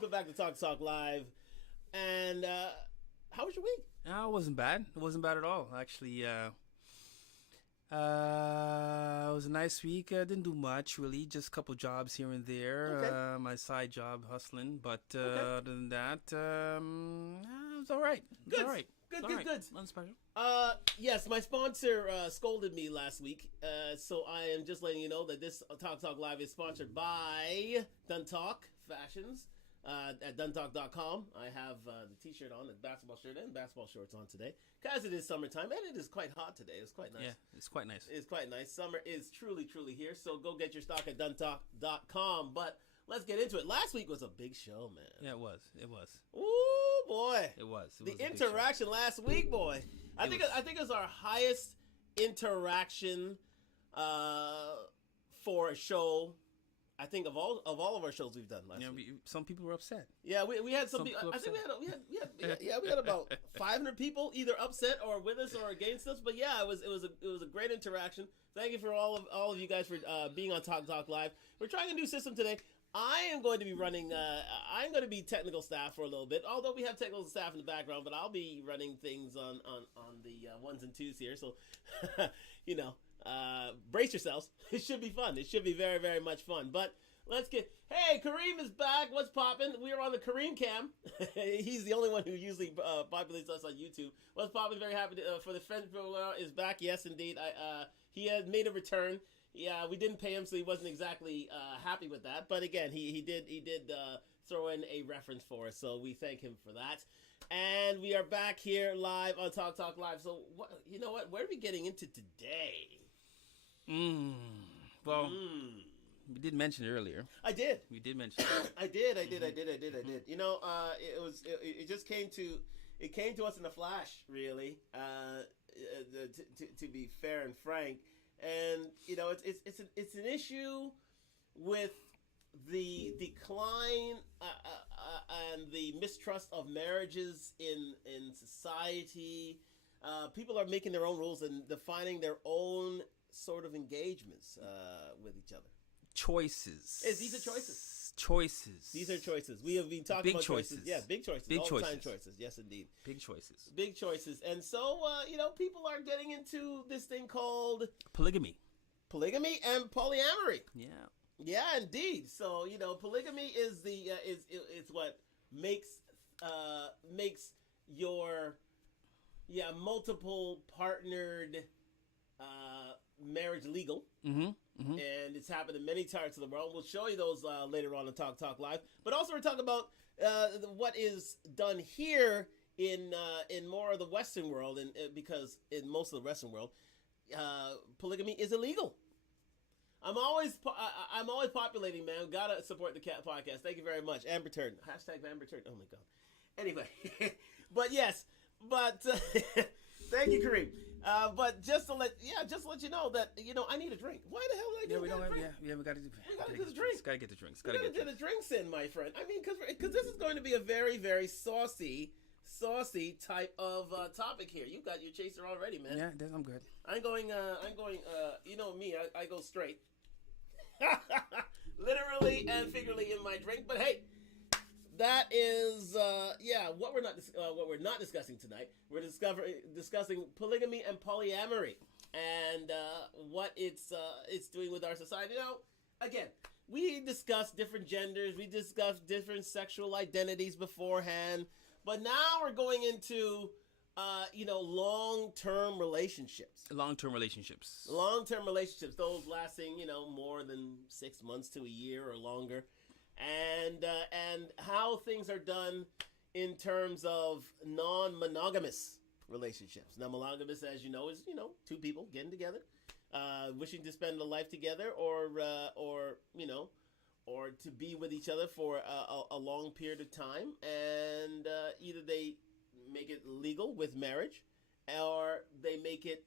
welcome back to Talk Live. And how was your week? No, it wasn't bad. It wasn't bad at all. Actually, it was a nice week. I didn't do much, really. Just a couple jobs here and there. Okay. My side job, hustling. But Okay. other than that, it was all right. It was Good. all right. Good, All good, right. good. Nothing special. Yes, my sponsor scolded me last week, so I am just letting you know that this Talk Live is sponsored by Talk Fashions at Talkdtalklive. I have the t-shirt on, the basketball shirt, and basketball shorts on today, because it is summertime, and it is quite hot today. It's quite nice. Yeah, it's quite nice. It's quite nice. Summer is truly, truly here, so go get your stock at Talk.com. But let's get into it. Last week was a big show, man. Yeah, it was. It was. Ooh, boy. It was. It The was a big show. interaction last week, boy. I think it was our highest interaction for a show. I think of all of our shows we've done last week. Some people were upset. Yeah, we had some people. I think we had about 500 people either upset or with us or against us. But yeah, it was a great interaction. Thank you for all of you guys for being on Talk Live. We're trying a new system today. I am going to be running. I'm going to be technical staff for a little bit. Although we have technical staff in the background, but I'll be running things on the ones and twos here. So, brace yourselves. It should be fun. It should be very, very much fun. But let's get. Hey, Kareem is back. What's poppin'? We are on the Kareem cam. He's the only one who usually populates us on YouTube. What's poppin'? Very happy for the French is back. Yes, indeed. He had made a return. Yeah, we didn't pay him, so he wasn't exactly happy with that. But again, he did throw in a reference for us, so we thank him for that. And we are back here live on Talk Live. So you know what? Where are we getting into today? Well, we did mention it earlier. I did. We did mention it. I did. You know, it just came to us in a flash, really. To be fair and frank. And you know, it's an issue with the decline and the mistrust of marriages in society. People are making their own rules and defining their own sort of engagements with each other. Choices. These are choices. These are choices. We have been talking big about choices. Yeah, big choices. Big all choices. the time choices. Yes, indeed. Big choices. Big choices. And so, people are getting into this thing called Polygamy and polyamory. Yeah. Yeah, indeed. So, polygamy is it's what makes your multiple partnered marriage legal. And it's happened in many parts of the world. We'll show you those later on Talk Live. But also we're talking about what is done here in more of the Western world, and because in most of the Western world, polygamy is illegal. I'm always populating, man. Gotta support the cat podcast. Thank you very much. Amber Turd. # Amber Turd. Oh my God. Anyway, but yes, thank you, Kareem. But just to let you know that I need a drink. Why the hell did I get a drink? We got to get the drinks. Got to get the drinks. Got to get the drinks in, my friend. I mean, because this is going to be a very, very saucy type of topic here. You got your chaser already, man. Yeah, I'm good. I'm going. You know me. I go straight, literally and figuratively in my drink. But hey, that is what we're not discussing tonight. We're discussing polygamy and polyamory and what it's doing with our society. Now, again, we discussed different genders, we discussed different sexual identities beforehand, but now we're going into long-term relationships. Long-term relationships, those lasting, more than 6 months to a year or longer. And how things are done in terms of non-monogamous relationships. Now, monogamous, as you know, is two people getting together, wishing to spend a life together, or to be with each other for a long period of time, and either they make it legal with marriage, or they make it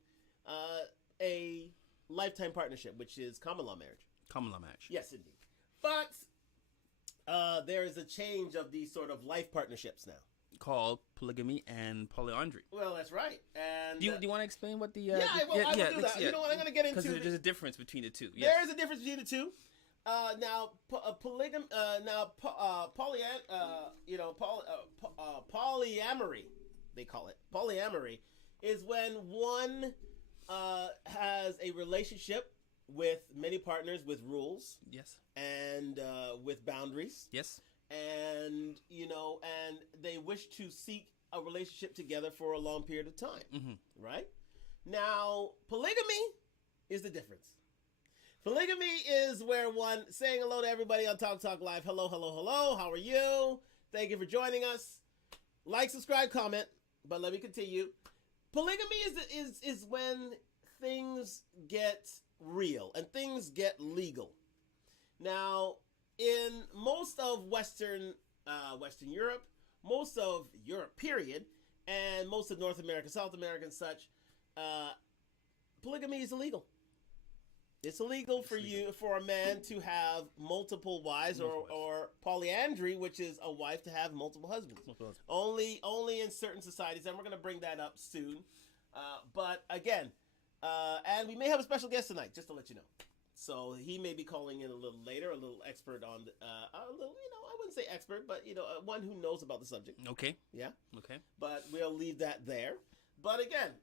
a lifetime partnership, which is common law marriage. Common law marriage. Yes, indeed. But there is a change of these sort of life partnerships now, called polygamy and polyandry. Well, that's right. And do you want to explain what the? I will do that. You know what? I'm going to get into. Because there's a difference between the two. Yes. There is a difference between the two. Polygam. Polyamory. They call it polyamory is when one has a relationship with many partners with rules. Yes. And with boundaries. Yes. And and they wish to seek a relationship together for a long period of time. Mm-hmm. Right? Now, polygamy is the difference. Polygamy is where one saying hello to everybody on Talk Live. Hello, hello, hello. How are you? Thank you for joining us. Like, subscribe, comment. But let me continue. Polygamy is when things get real and things get legal. Now, in most of Western Europe, most of Europe, period, and most of North America, South America, and such, polygamy is illegal. It's illegal for a man to have multiple wives or polyandry, which is a wife to have multiple husbands. Only in certain societies, and we're going to bring that up soon. But again, and we may have a special guest tonight, just to let you know. So he may be calling in a little later, a little expert on, a little, I wouldn't say expert, but one who knows about the subject. Okay. Yeah. Okay. But we'll leave that there. But again,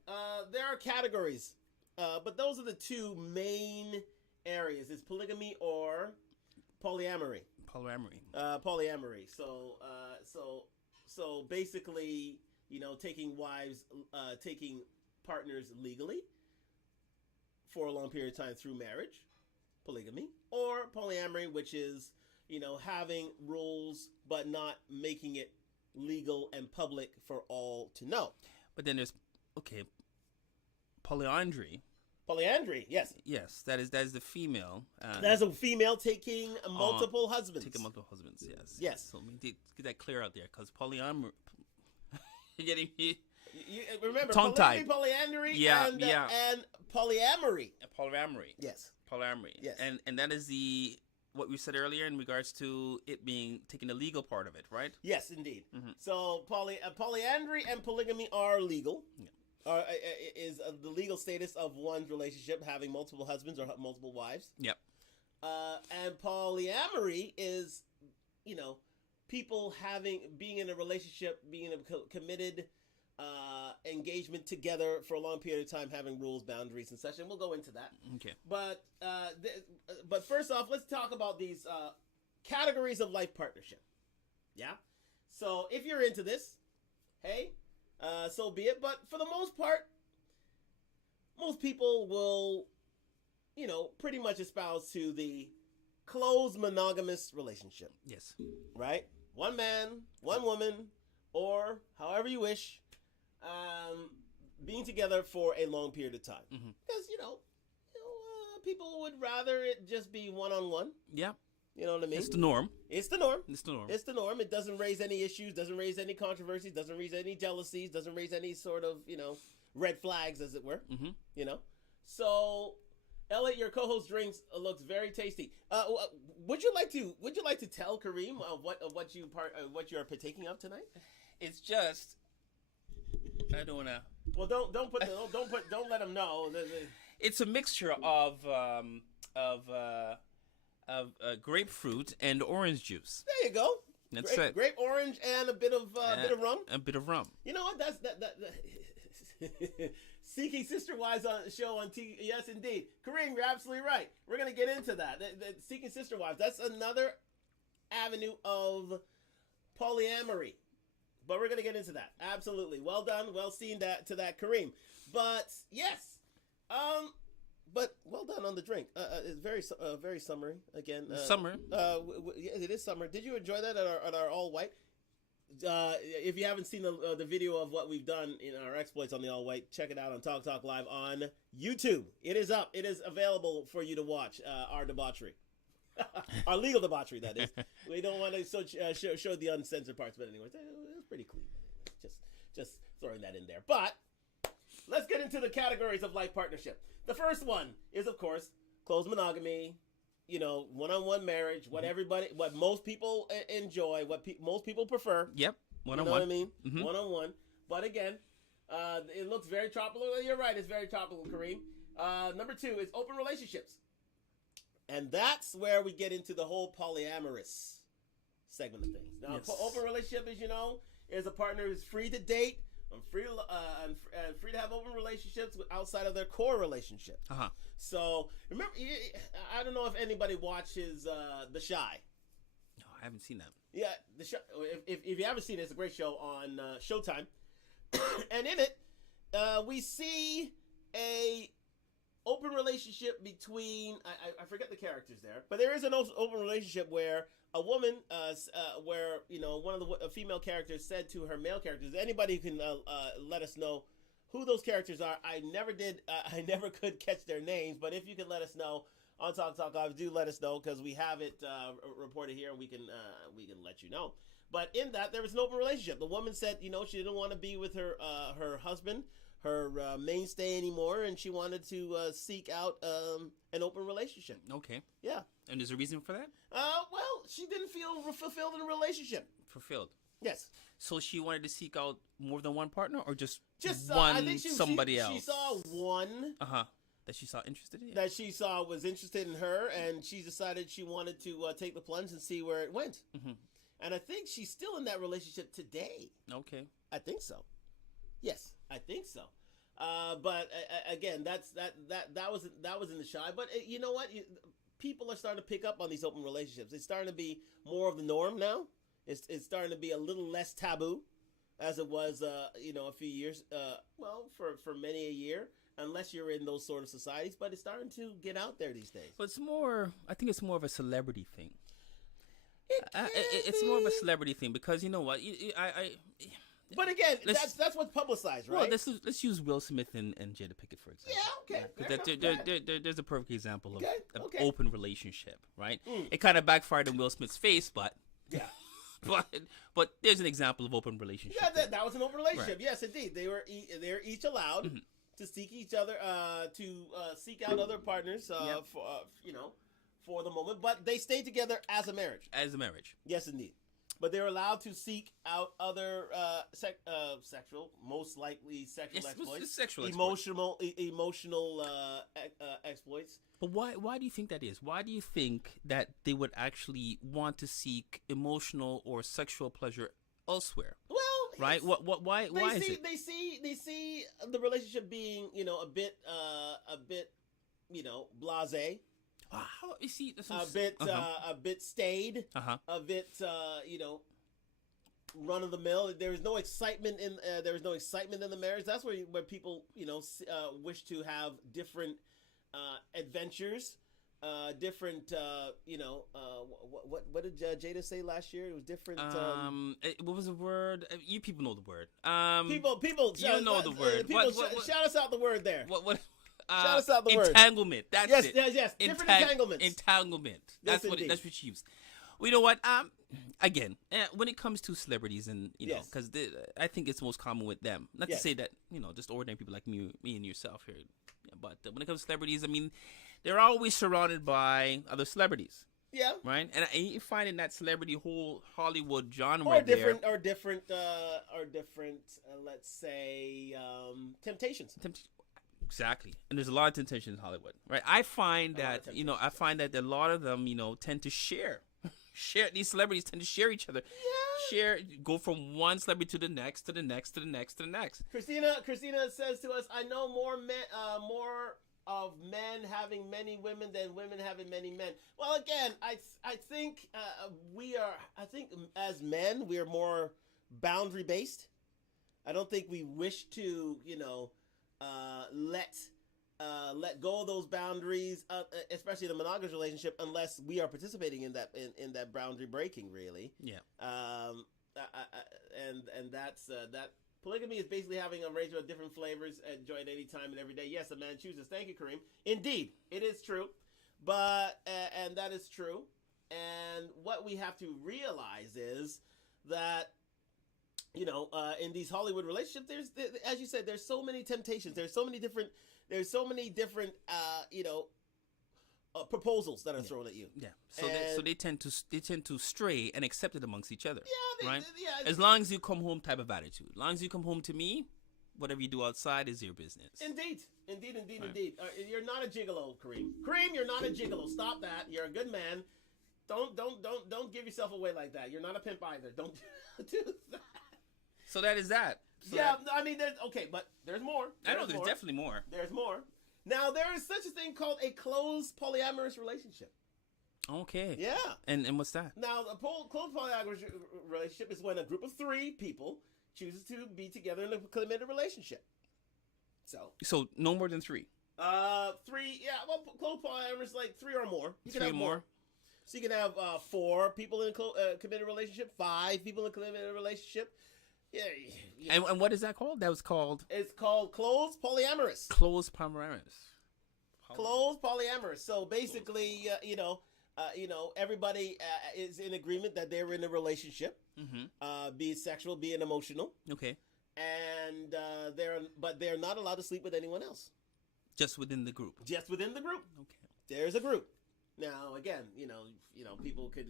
there are categories. But those are the two main areas: is polygamy or polyamory. Polyamory. So basically, taking taking partners legally for a long period of time through marriage, polygamy, or polyamory, which is having rules but not making it legal and public for all to know. But then there's polyandry. Polyandry, yes. Yes, that is the female. That's a female taking multiple husbands. Taking multiple husbands, yes. Yes. So let me get that clear out there, because polyamory. You're getting me. Remember, tongue-tied. Polyandry, yeah. And polyamory. Polyamory. Yes. Polyamory. Yes. And that is what we said earlier in regards to it being taking the legal part of it, right? Yes, indeed. Mm-hmm. So polyandry and polygamy are legal. Yeah. Is the legal status of one's relationship having multiple husbands or multiple wives. Yep. And polyamory is, people being in a relationship, being in a committed engagement together for a long period of time, having rules, boundaries, and such. And we'll go into that. Okay. But first off, let's talk about these categories of life partnership. Yeah. So if you're into this, hey. So be it. But for the most part, most people will, pretty much espouse to the closed monogamous relationship. Yes. Right? One man, one woman, or however you wish, being together for a long period of time. Mm-hmm. Because, people would rather it just be one-on-one. Yeah. You know what I mean? It's the norm. It's the norm. It's the norm. It's the norm. It doesn't raise any issues, doesn't raise any controversies, doesn't raise any jealousies, doesn't raise any sort of, red flags, as it were. Mm-hmm. So, Elliot, your co-host drinks looks very tasty. Would you like to tell Kareem what you are partaking of tonight? It's just I don't wanna. Well, don't let him know. It's a mixture of grapefruit and orange juice. There you go. That's it. Grape, orange, and a bit of rum. A bit of rum. You know what? That's Seeking Sister Wives on show on TV. Yes, indeed. Kareem, you're absolutely right. We're gonna get into that. The Seeking Sister Wives. That's another avenue of polyamory. But we're gonna get into that. Absolutely. Well done. Well seen to that, Kareem. But yes. But well done on the drink. It's very summery again. Summer. It is summer. Did you enjoy that at our all white? If you haven't seen the video of what we've done in our exploits on the all white, check it out on Talk Live on YouTube. It is up. It is available for you to watch. Our debauchery, our legal debauchery. That is. We don't want to show the uncensored parts, but anyway, it was pretty clean. Just throwing that in there. But let's get into the categories of life partnership. The first one is, of course, closed monogamy, one-on-one marriage, what most people enjoy, most people prefer. Yep, one-on-one. You know what I mean? Mm-hmm. One-on-one. But again, it looks very tropical. You're right, it's very tropical, Kareem. Number 2 is open relationships. And that's where we get into the whole polyamorous segment of things. Now, Yes. open relationship, as you know, is a partner who's free to date and free to have open relationships outside of their core relationship. So remember, I don't know if anybody watches The Shy. No, I haven't seen that. Yeah, the show. If you haven't seen it, it's a great show on Showtime. And in it, we see a open relationship between I forget the characters there, but there is an open relationship where a woman, where one of the female characters said to her male characters, anybody who can let us know who those characters are. I never could catch their names, but if you could let us know on Talkdtalklive, do let us know, because we have it reported here, and we can let you know. But in that, there was an open relationship. The woman said, she didn't want to be with her husband, her mainstay anymore, and she wanted to seek out an open relationship. Okay. Yeah. And there's a reason for that? Well, she didn't feel fulfilled in a relationship. Fulfilled. Yes. So she wanted to seek out more than one partner, or just one I think somebody else? She saw one. That she saw interested in? That she saw was interested in her, and she decided she wanted to take the plunge and see where it went. Mm-hmm. And I think she's still in that relationship today. Okay. I think so. Yes, I think so. But again, that was in The Shy. But you know what? People are starting to pick up on these open relationships. It's starting to be more of the norm now. It's starting to be a little less taboo, as it was a few years. For many a year. Unless you're in those sort of societies, but it's starting to get out there these days. But I think it's more of a celebrity thing. It's be. more of a celebrity thing, because you know what, But again, that's what's publicized, right? Well, let's use Will Smith and Jada Pinkett, for example. Yeah, okay. There's a perfect example of an okay. open relationship, right? It kind of backfired in Will Smith's face, but yeah. but there's an example of open relationship. Yeah, that was an open relationship. Right. Yes, indeed. They're each allowed. Mm-hmm. To seek each other, seek out other partners, for the moment, but they stay together as a marriage. As a marriage, yes, indeed. But they're allowed to seek out other sexual, most likely sexual exploits, emotional exploits. But why do you think that is? Why do you think that they would actually want to seek emotional or sexual pleasure elsewhere? Well, right? Why is it? They see the relationship being, a bit blasé. Wow, you see, a bit staid, a bit, run of the mill. There is no excitement in the marriage. That's where people, wish to have different adventures. Different, what did Jada say last year? It was different. What was the word? You people know the word. People, you know the word. Shout us out the word there. What? Shout us out the word. Entanglement. That's it. Yes. Different entanglements. Entanglement. That's what she used. Well, you know what? Again, when it comes to celebrities, and because I think it's most common with them. Not to say that just ordinary people like me and yourself here, but when it comes to celebrities, I mean, they're always surrounded by other celebrities. Yeah. Right? And you find in that celebrity whole Hollywood genre or different, let's say, temptations. Exactly. And there's a lot of temptation in Hollywood, right? I find that a lot of them, tend to share. These celebrities tend to share each other. Yeah. Go from one celebrity to the next, to the next, to the next, to the next. Christina says to us, I know more of men having many women than women having many men. Well, again, I think as men, we are more boundary based. I don't think we wish to, let go of those boundaries, especially in a monogamous relationship, unless we are participating in that boundary breaking, really. Yeah. And that's that. Polygamy is basically having a range of different flavors enjoyed any time and every day. Yes, a man chooses. Thank you, Kareem. Indeed, it is true, but and that is true. And what we have to realize is that in these Hollywood relationships, there's, as you said, there's so many temptations. There's so many different proposals that are thrown at you. Yeah. So they tend to stray and accept it amongst each other. Yeah. Right. As long as you come home type of attitude. As long as you come home to me, whatever you do outside is your business. Indeed. You're not a gigolo, Kareem. Kareem, you're not a gigolo. Stop that. You're a good man. Don't give yourself away like that. You're not a pimp either. Don't do that. So that is that. So I mean, but there's more. I know there's definitely more. There's more. Now, there is such a thing called a closed polyamorous relationship. Okay. Yeah. And what's that? Now, a closed polyamorous relationship is when a group of 3 people chooses to be together in a committed relationship. So no more than 3. 3. Yeah. Well, closed polyamorous like 3 or more. You can 3 have or more. So you can have 4 people in a committed relationship, 5 people in a committed relationship. Yeah. And what is that called? That was called. It's called closed polyamorous. Closed polyamorous. Closed polyamorous. So basically, everybody is in agreement that they're in a relationship, be it sexual, be it emotional. Okay. And they're not allowed to sleep with anyone else. Just within the group. Just within the group. Okay. There's a group. Now, again, people could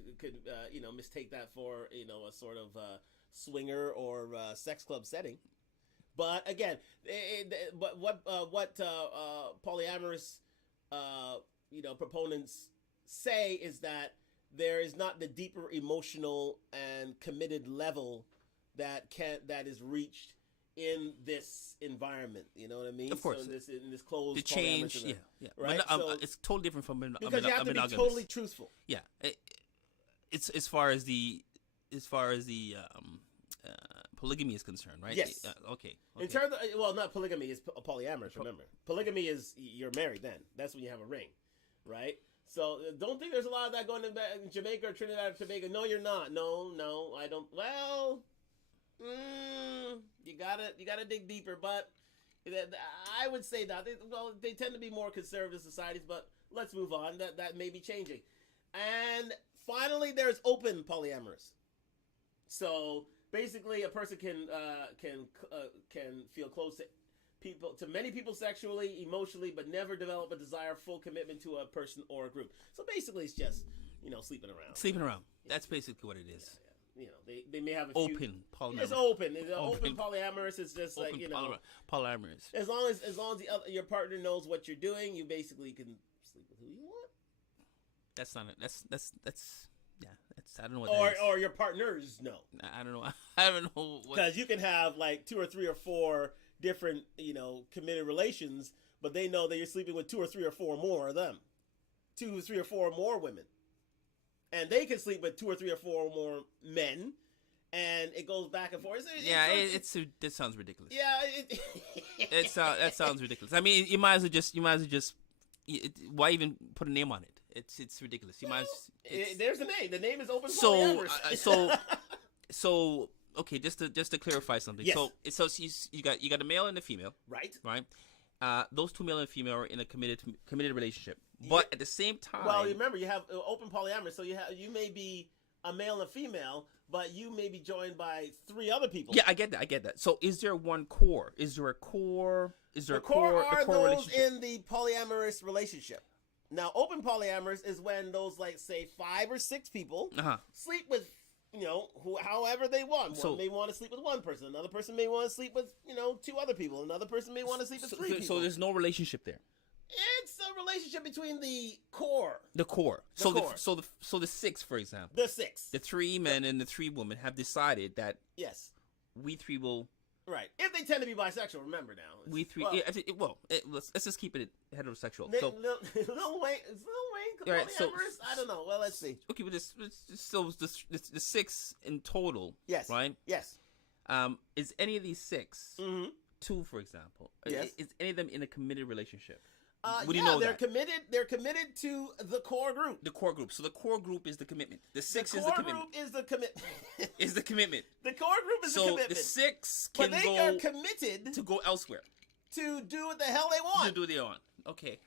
mistake that for a sort of swinger or sex club setting. But again, what polyamorous proponents say is that there is not the deeper emotional and committed level that is reached in this environment. You know what I mean? Of course. So in this closed the change, yeah. Right? It's totally different from because you have to be totally truthful. Yeah, it's as far as the polygamy is concerned, right? Yes. Okay. In terms of, not polygamy, is polyamorous. Remember, polygamy is you're married. Then that's when you have a ring, right? So don't think there's a lot of that going in Jamaica or Trinidad or Tobago. No, you're not. No, I don't. Well, you gotta dig deeper. But I would say that they tend to be more conservative societies. But let's move on. That may be changing. And finally, there's open polyamorous. So basically, a person can feel close to many people sexually, emotionally, but never develop a desire, full commitment to a person or a group. So basically, it's just sleeping around. Sleeping around. That's basically what it is. Yeah. They may have a open few, polyamorous. It's open. It's open polyamorous. It's just open polyamorous. As long as your partner knows what you're doing, you basically can sleep with who you want. That's not it. That's yeah. I don't know what that is. Or your partners know. I don't know. I don't know. Because you can have like 2 or 3 or 4 different committed relations, but they know that you're sleeping with 2 or 3 or 4 more of them, 2 or 3 or 4 more women, and they can sleep with 2 or 3 or 4 more men, and it goes back and forth. That sounds ridiculous. Yeah, that sounds ridiculous. I mean, you might as well just why even put a name on it? It's ridiculous. There's a name. The name is open polyamorous. So okay, just to clarify something. Yes. So you got a male and a female. Right. Those 2 male and female are in a committed relationship. But at the same time, well, remember you have open polyamorous. So you may be a male and a female, but you may be joined by 3 other people. Yeah, I get that. So is there one core? Is there a core? The core are those in the polyamorous relationship. Now, open polyamorous is when those, like, say, 5 or 6 people sleep with, however they want. One may want to sleep with one person. Another person may want to sleep with, 2 other people. Another person may want to sleep with 3 people. So there's no relationship there. It's a relationship between the core. The core. So the 6, for example. The 6. The 3 men and the 3 women have decided that. Yes. We 3 will. Right. If they tend to be bisexual, remember now. We 3. Let's just keep it heterosexual. Lil Wayne polyamorous? I don't know. Well, let's see. Okay, but the 6 in total. Yes. Right. Yes. Is any of these 6, 2 for example, yes, is any of them in a committed relationship? Would you know they're committed. They're committed to the core group. The core group. So the core group is the commitment. The 6 is the commitment. The core group is the commitment. Is the commitment. The core group is the commitment. So the 6 can but they are committed to go elsewhere. To do what the hell they want. To do what they want. Okay.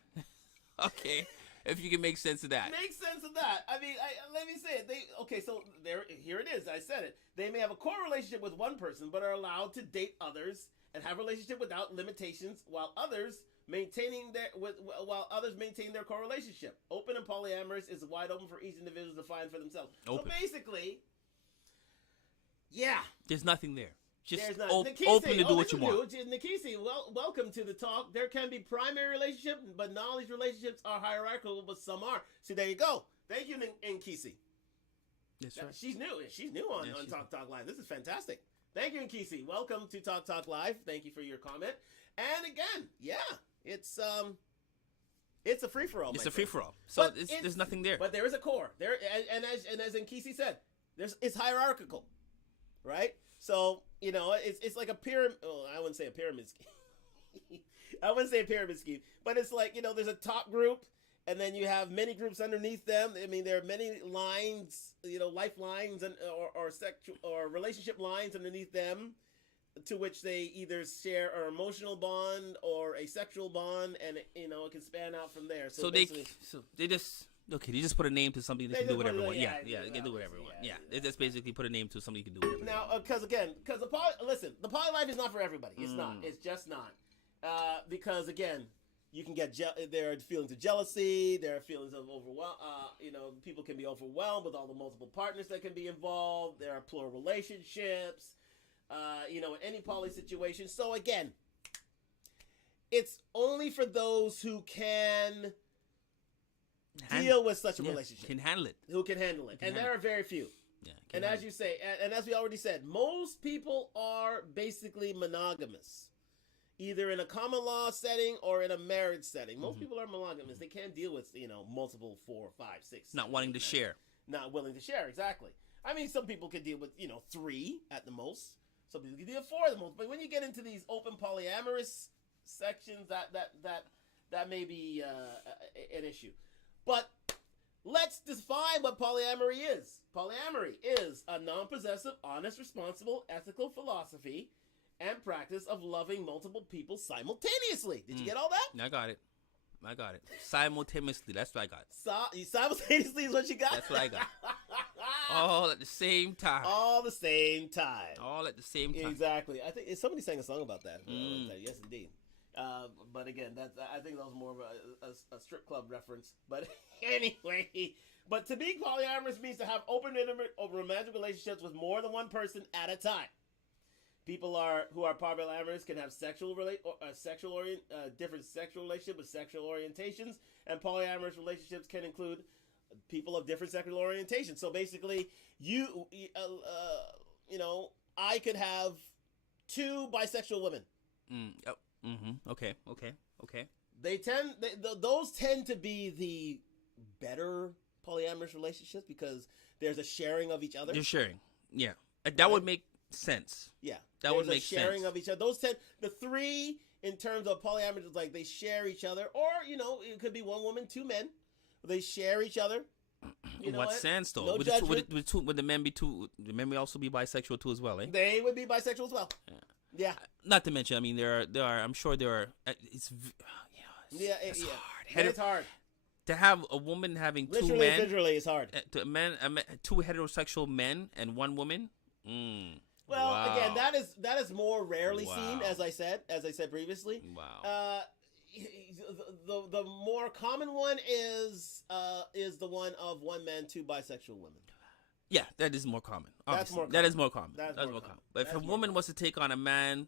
Okay. If you can make sense of that. Make sense of that. I mean, let me say it. So here it is. I said it. They may have a core relationship with one person, but are allowed to date others and have a relationship without limitations, while others maintain their core relationship. Open and polyamorous is wide open for each individual to find for themselves. Open. So basically, yeah, there's nothing there. just There's not. open to do what you want. Nikisi, welcome to the talk. There can be primary relationships, but not all these relationships are hierarchical, but some are. See, there you go. Thank you, Nkisi. That's right. She's new. She's new on Talk Talk Live. This is fantastic. Thank you, Nkisi. Welcome to Talk Talk Live. Thank you for your comment. And again, yeah, it's a free for all. It's a free for all. So there's nothing there. But there is a core there, and as Nkisi said, it's hierarchical, right? So it's like a pyramid. Oh, I wouldn't say a pyramid scheme. I wouldn't say a pyramid scheme, but it's like there's a top group, and then you have many groups underneath them. I mean, there are many lines, lifelines and or sexual or relationship lines underneath them, to which they either share an emotional bond or a sexual bond, and it can span out from there. So they just put a name to something they can do whatever they want. They can do whatever they want. Yeah, they just basically put a name to something you can do whatever. Now, because the poly life is not for everybody. It's not. It's just not. Because again, you can get there are feelings of jealousy. There are feelings of overwhelm. People can be overwhelmed with all the multiple partners that can be involved. There are plural relationships. In any poly situation. So again, it's only for those who can deal with such a relationship. Can handle it. Who can handle it. And there are very few. Yeah, and as you say, and as we already said, most people are basically monogamous. Either in a common law setting or in a marriage setting. Most people are monogamous. They can't deal with, multiple 4, 5, 6. Not wanting to share. Not willing to share, exactly. I mean, some people can deal with, 3 at the most. Some people can deal with 4 at the most. But when you get into these open polyamorous sections, that may be an issue. But let's define what polyamory is. Polyamory is a non-possessive, honest, responsible, ethical philosophy and practice of loving multiple people simultaneously. Did you get all that? I got it. Simultaneously. That's what I got. Simultaneously is what you got? That's what I got. All at the same time. All the same time. All at the same time. Exactly. I think somebody sang a song about that. Yes, indeed. But again, I think that was more of a strip club reference. But anyway, but to be polyamorous means to have open, intimate, romantic relationships with more than one person at a time. People who are polyamorous can have different sexual relationship with sexual orientations, and polyamorous relationships can include people of different sexual orientations. So basically, I could have 2 bisexual women. Okay. Those tend to be the better polyamorous relationships because there's a sharing of each other. You're sharing, yeah. That would make sense. Yeah, that would make sharing sense. Of each other. Those the 3 in terms of polyamorous is like they share each other, or it could be 1 woman, 2 men. They share each other. What sense though? No would the men be two? The men may also be bisexual too as well, eh? They would be bisexual as well. Yeah. Not to mention, I mean, there are. I'm sure there are. It's hard. It's hard to have a woman having literally, 2 men. Literally, it's hard. 2 heterosexual men and 1 woman. Well, wow. Again, that is more rarely seen, as I said previously. Wow. The more common one is the one of 1 man, 2 bisexual women. Yeah, that is more common. Obviously. That is more common. That's more common. But if a woman was to take on a man,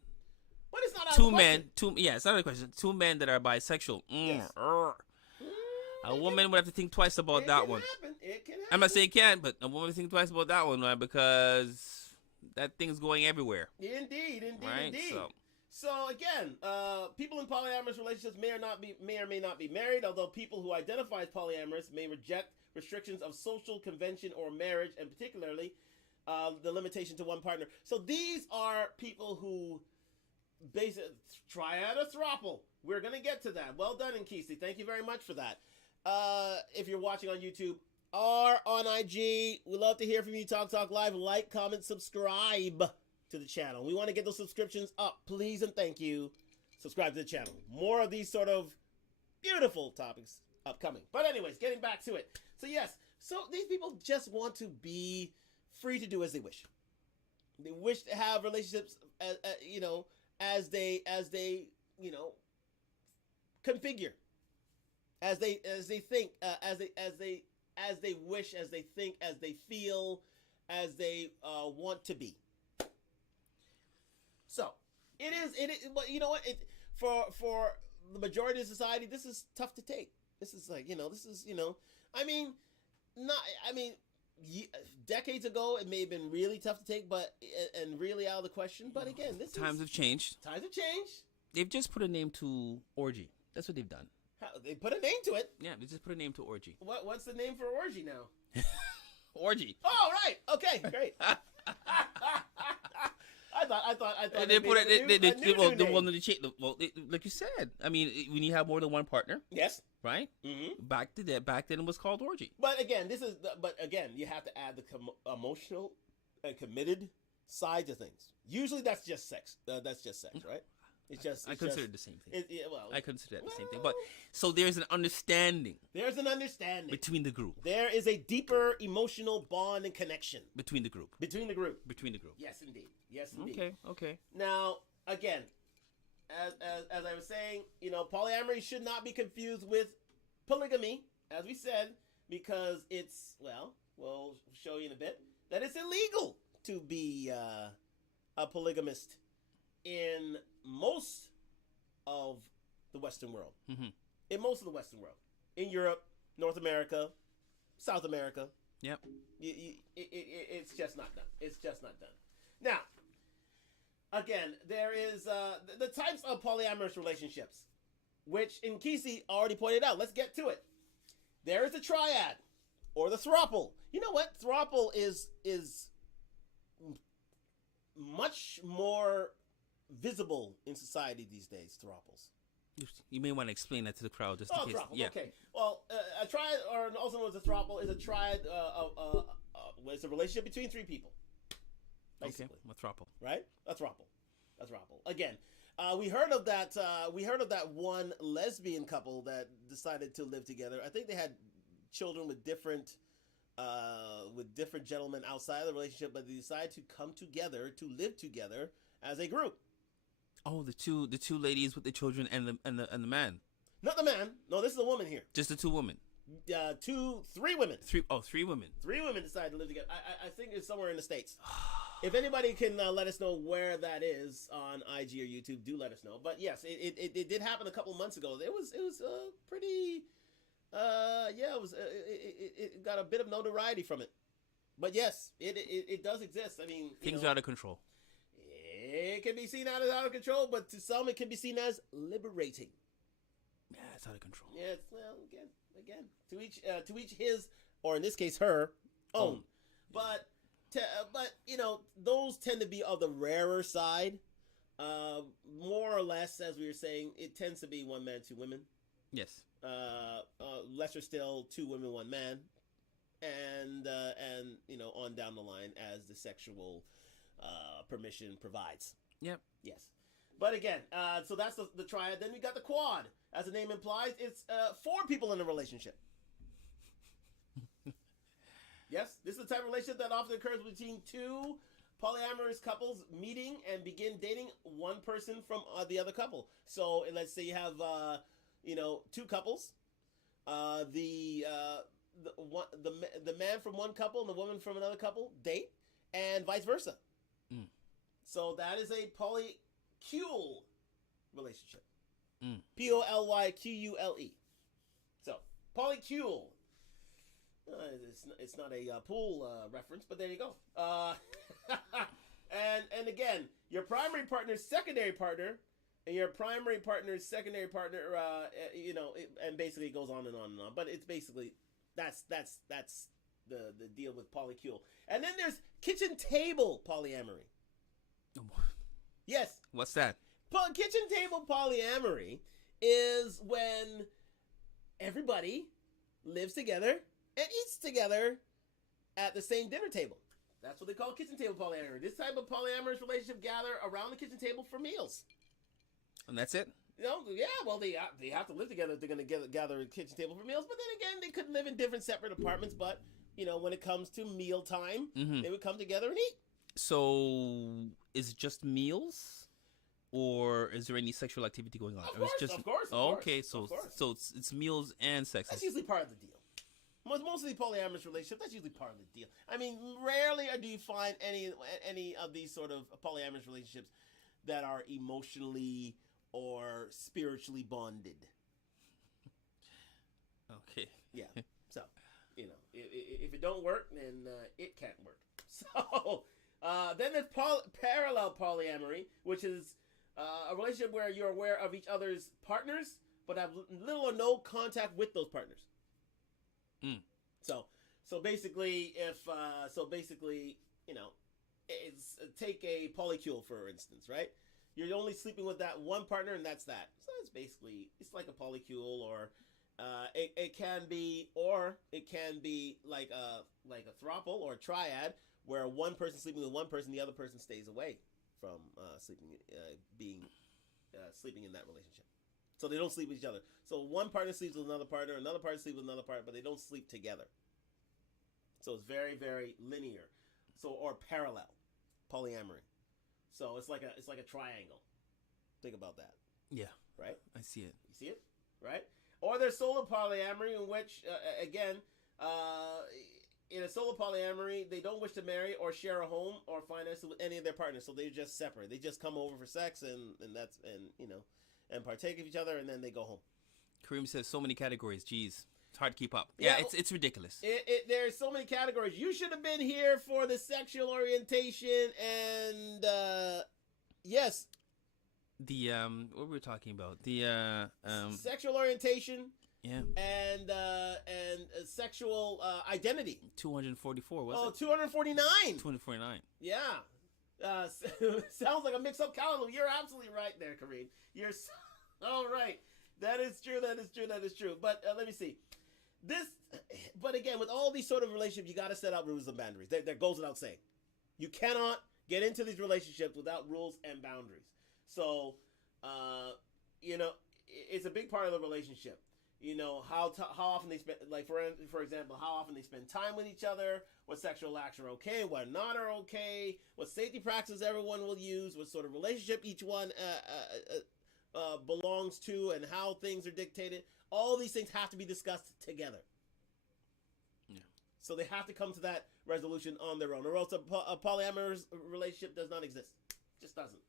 but it's not 2 men, it's not a question. 2 men that are bisexual. Yes. A woman would have to think twice about that one. It can happen. I'm not saying it can't, but a woman would think twice about that one, right? Because that thing's going everywhere. Indeed. Right? So again, people in polyamorous relationships may or may not be married, although people who identify as polyamorous may reject restrictions of social convention or marriage, and particularly the limitation to 1 partner. So these are people who basically triad or throuple. We're going to get to that. Well done, Nkisi. Thank you very much for that. If you're watching on YouTube or on IG, we love to hear from you. Talk Live. Like, comment, subscribe to the channel. We want to get those subscriptions up. Please and thank you. Subscribe to the channel. More of these sort of beautiful topics upcoming. But anyways, getting back to it. So yes, these people just want to be free to do as they wish. They wish to have relationships, as they configure, as they think, as they wish, as they think, as they feel, as they want to be. So it is. But you know what? For the majority of society, this is tough to take. This is like, this is, I mean, not. I mean, decades ago, it may have been really tough to take, and really out of the question. But again, times have changed. Times have changed. They've just put a name to orgy. That's what they've done. They put a name to it. Yeah, they just put a name to orgy. What's the name for orgy now? Orgy. Oh, right. Okay, great. I thought they put it. Well, like you said. I mean, when you have more than one partner. Yes. Right. Mm-hmm. Back then, it was called orgy. But again, you have to add the emotional and committed side to things. Usually, that's just sex. That's just sex, right? I consider it the same thing. I consider that the same thing. But so there's an understanding. There's an understanding between the group. There is a deeper emotional bond and connection between the group. Between the group. Yes, indeed. Yes, indeed. Okay. Now, again, as I was saying, polyamory should not be confused with polygamy, as we said, because it's we'll show you in a bit that it's illegal to be a polygamist in most of the Western world. Mm-hmm. In most of the Western world. In Europe, North America, South America. Yep. It's just not done. It's just not done. Now, again, there is the types of polyamorous relationships, which Nkisi already pointed out. Let's get to it. There is the triad, or the throuple. You know what? Throuple is much more visible in society these days. Throuples. You may want to explain that to the crowd, just in case. Throuple. Yeah. Okay. Well, a triad, or also known as a throuple, is a triad. It's a relationship between three people. Basically. Okay. A throuple. Right. A throuple. Again, we heard of that. We heard of that one lesbian couple that decided to live together. I think they had children with different gentlemen outside of the relationship, but they decided to come together to live together as a group. Oh, the two ladies with the children and the man. Not the man. No, this is a woman here. Just the two women. Three women. Three women. Three women decided to live together. I think it's somewhere in the States. If anybody can let us know where that is on IG or YouTube, do let us know. But yes, it did happen a couple months ago. It was pretty. It got a bit of notoriety from it. But yes, it does exist. I mean, things are out of control. It can be seen as out of control, but to some it can be seen as liberating. Yeah, it's out of control. Yeah, again, to each his, or in this case her own. But those tend to be of the rarer side. More or less, as we were saying, it tends to be one man, two women. Yes. Lesser still, two women, one man, and on down the line as the sexual permission provides. Yep. Yes. But again, so that's the triad. Then we got the quad. As the name implies, it's 4 people in a relationship. Yes, this is the type of relationship that often occurs between 2 polyamorous couples meeting and begin dating one person from the other couple. So let's say you have 2 couples. The man from one couple and the woman from another couple date, and vice versa. Mm. So that is a polycule relationship. Mm. Polyqule. So polycule. It's not a pool reference, but there you go. And again, your primary partner's secondary partner, and your primary partner's secondary partner, and basically it goes on and on and on. But it's basically that's the deal with polycule. And then there's kitchen table polyamory. Yes. What's that? Kitchen table polyamory is when everybody lives together and eats together at the same dinner table. That's what they call kitchen table polyamory. This type of polyamorous relationship gather around the kitchen table for meals. And that's it? They have to live together if they're going to gather at the kitchen table for meals. But then again, they could live in different separate apartments. But, when it comes to meal time, they would come together and eat. So, is it just meals? Or is there any sexual activity going on? Of course. Okay, so it's meals and sex. That's usually part of the deal. Most of the polyamorous relationships, that's usually part of the deal. I mean, rarely do you find any of these sort of polyamorous relationships that are emotionally or spiritually bonded. Okay. Yeah. So, if it don't work, then it can't work. So, then there's parallel polyamory, which is a relationship where you're aware of each other's partners, but have little or no contact with those partners. So basically, it's take a polycule for instance, right? You're only sleeping with that one partner, and that's that. So it's like a polycule, or it can be like a throuple or a triad, where one person sleeping with one person, the other person stays away from sleeping in that relationship. So they don't sleep with each other. So one partner sleeps with another partner sleeps with another partner, but they don't sleep together. So it's very, very linear. So, or parallel polyamory. So it's like a triangle. Think about that. Yeah. Right? I see it. You see it? Right? Or there's solo polyamory, in which, in a solo polyamory, they don't wish to marry or share a home or finances with any of their partners. So they're just separate. They just come over for sex and partake of each other, and then they go home. Kareem says so many categories. Jeez. It's hard to keep up. Yeah, it's ridiculous. There's so many categories. You should have been here for the sexual orientation and yes. The what were we talking about? The sexual orientation. Yeah. And sexual identity. 244 was it? Oh, 249. 249. Yeah. Sounds like a mix-up calendar. You're absolutely right there, Kareem. You're all right. That is true. But let me see. But again, with all these sort of relationships, you got to set out rules and boundaries. That goes without saying. You cannot get into these relationships without rules and boundaries. So, it's a big part of the relationship. How often they spend, like for example, how often they spend time with each other, what sexual acts are okay, what not are okay, what safety practices everyone will use, what sort of relationship each one belongs to, and how things are dictated. All these things have to be discussed together. Yeah. So they have to come to that resolution on their own, or else a polyamorous relationship does not exist. Just doesn't.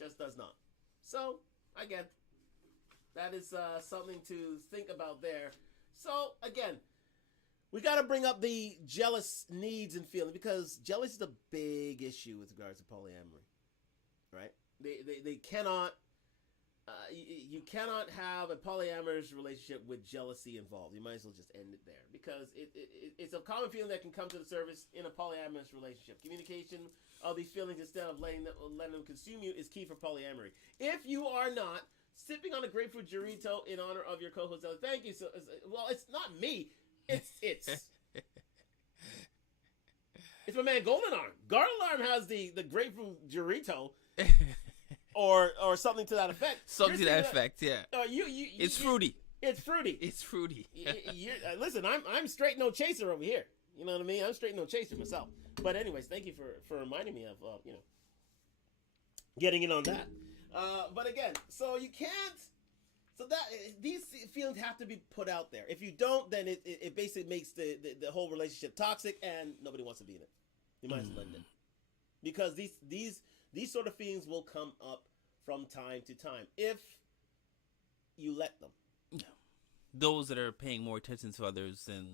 Just does not. So, again, that is something to think about there. So, again, we got to bring up the jealous needs and feelings, because jealousy is a big issue with regards to polyamory, right? They cannot, you cannot have a polyamorous relationship with jealousy involved. You might as well just end it there, because it's a common feeling that can come to the surface in a polyamorous relationship. Communication of these feelings instead of letting them consume you is key for polyamory. If you are not sipping on a grapefruit burrito in honor of your co-host, thank you. So, well, it's not me. It's my man Golden Arm. Golden Arm has the grapefruit burrito, or something to that effect. Something to that effect, yeah. It's fruity. It's fruity. It's fruity. Listen, I'm straight no chaser over here. You know what I mean? I'm straight no chaser myself. But anyways, thank you for reminding me of getting in on that. But again, so you can't. So that these feelings have to be put out there. If you don't, then it basically makes the whole relationship toxic, and nobody wants to be in it. You might as well end it, because these sort of feelings will come up from time to time if you let them. Yeah. Those that are paying more attention to others, and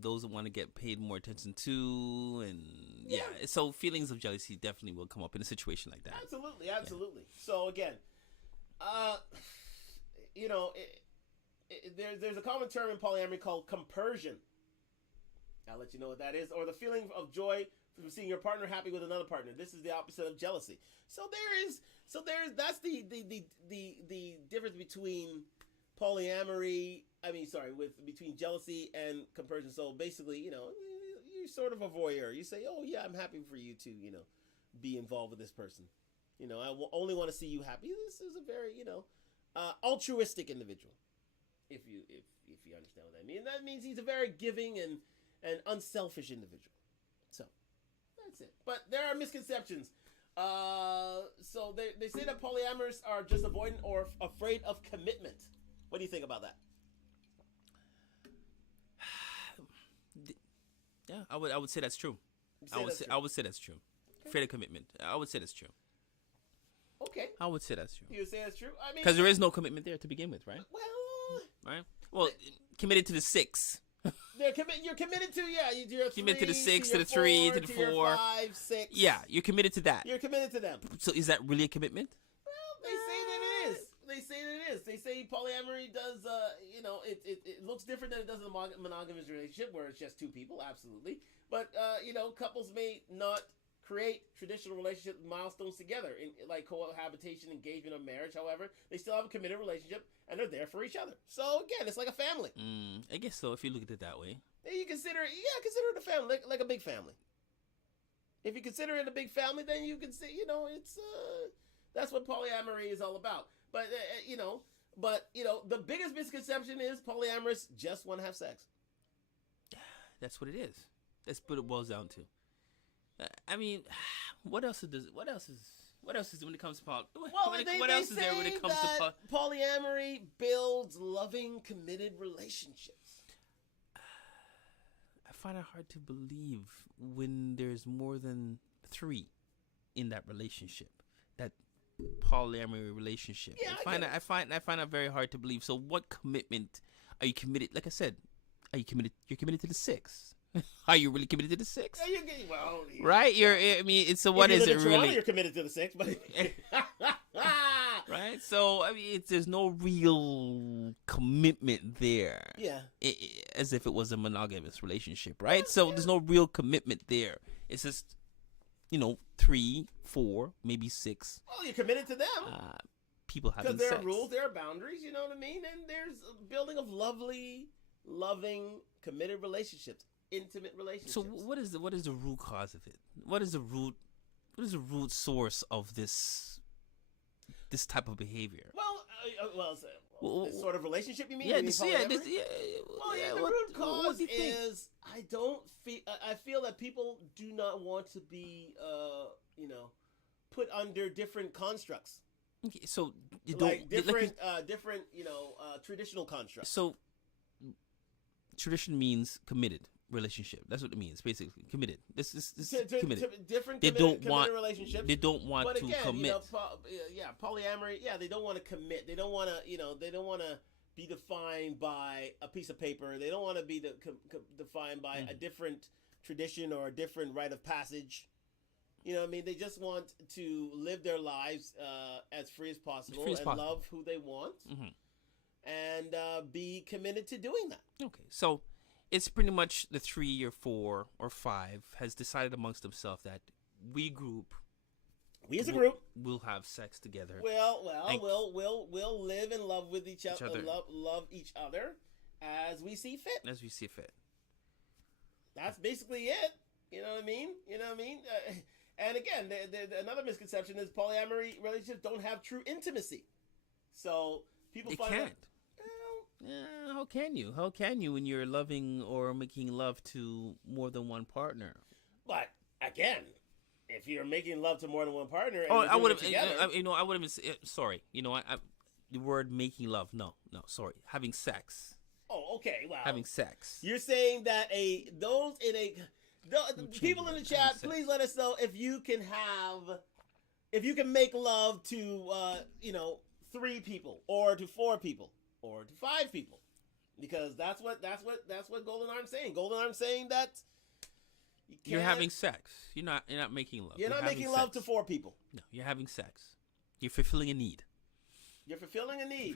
those that want to get paid more attention to, and yeah. So feelings of jealousy definitely will come up in a situation like that. Absolutely. Yeah. So again, there's a common term in polyamory called compersion. I'll let you know what that is, or the feeling of joy from seeing your partner happy with another partner. This is the opposite of jealousy. That's the difference between polyamory. Between jealousy and compersion. So basically, you're sort of a voyeur. You say, oh yeah, I'm happy for you to, be involved with this person. I only want to see you happy. This is a very, altruistic individual. If you understand what I mean. That means he's a very giving and unselfish individual. So that's it. But there are misconceptions. So they say that polyamorous are just avoidant or afraid of commitment. What do you think about that? Yeah, I would say that's true. I would say that's true. Okay. Afraid of commitment. I would say that's true. Okay. I would say that's true. You would say that's true? I mean, because there is no commitment there to begin with, right? Well, committed to the 6. You're committed to, you're committed to the 6, to the 3, to the 4, your 5, 6. Yeah, you're committed to that. You're committed to them. So is that really a commitment? Well, they say that it is. They say polyamory does, it looks different than it does in a monogamous relationship where it's just 2 people, absolutely. But, couples may not create traditional relationship milestones together, like cohabitation, engagement, or marriage. However, they still have a committed relationship, and they're there for each other. So, again, it's like a family. I guess so, if you look at it that way. You consider it a family, like a big family. If you consider it a big family, then you can say, it's, that's what polyamory is all about. But, the biggest misconception is polyamorous just want to have sex. That's what it is. That's what it boils down to. I mean, what else is when it comes to what else is there when it comes to polyamory builds loving, committed relationships? I find it hard to believe when there's more than 3 in that relationship. That polyamory relationship. Yeah, I find it very hard to believe. So what commitment are you committed? Like I said, are you committed? You're committed to the 6. Are you really committed to the 6? Right? What is it really? You're committed to the 6, but right? So there's no real commitment there. Yeah. As if it was a monogamous relationship, right? So there's no real commitment there. It's just 3, 4, maybe 6. Well, you're committed to them. People having sex. Because there are rules, there are boundaries. You know what I mean? And there's a building of lovely, loving, committed relationships. Intimate relationships. So what is the root cause of it? What is the root source of this type of behavior? This sort of relationship you mean? Yeah, the root cause what do you think? is I feel that people do not want to be put under different constructs. Okay, so you don't like different traditional constructs. So tradition means committed relationship. That's what it means, basically. Committed. This is committed. Different they don't want relationships. They don't want to commit. Polyamory. Yeah, they don't want to commit. They don't want to. They don't want to be defined by a piece of paper. They don't want to be defined by a different tradition or a different rite of passage. You know what I mean? They just want to live their lives as free as possible love who they want and be committed to doing that. Okay, so it's pretty much the 3 or 4 or 5 has decided amongst themselves that we as a group will have sex together. We'll live and love with each other. Love each other as we see fit. As we see fit. That's basically it. You know what I mean? And again, another misconception is polyamory relationships don't have true intimacy. So people can't. How can you? How can you when you're loving or making love to more than one partner? But again, if you're making love to more than one partner, and I would have. I would have. Sorry. The word making love. No. Sorry. Having sex. Oh, okay. Wow. Having sex. You're saying that people in the chat, please let us know if you can make love to 3 people or to 4 people. Or to 5 people, because that's what Golden Arm's saying. Golden Arm's saying that you're having sex. You're not making love. You're not making love to 4 people. No, you're having sex. You're fulfilling a need. You're fulfilling a need.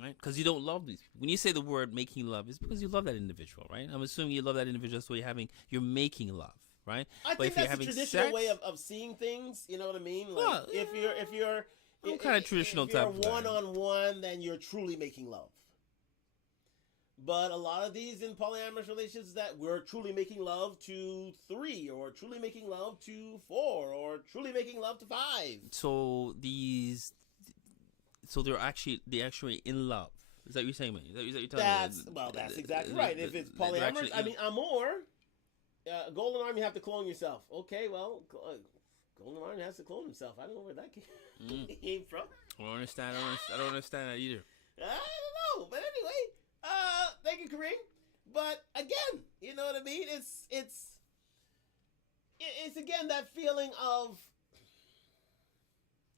Right? Because you don't love these people. When you say the word making love, it's because you love that individual, right? I'm assuming you love that individual. That's why you're making love, right? I think that's a traditional way of seeing things. You know what I mean? Like if you're what kind of traditional type of If you're one-on-one, then you're truly making love. But a lot of these in polyamorous relationships that we're truly making love to 3, or truly making love to 4, or truly making love to 5. So they're actually in love. Is that what you're saying, man? Is that what you're telling me? That's exactly right. If it's polyamorous, Amor, Golden Arm, you have to clone yourself. Okay, well, Golden Arm has to clone himself. I don't know where that came from. I don't understand that either. I don't know, but anyway, thank you, Kareem. But again, you know what I mean? It's again that feeling of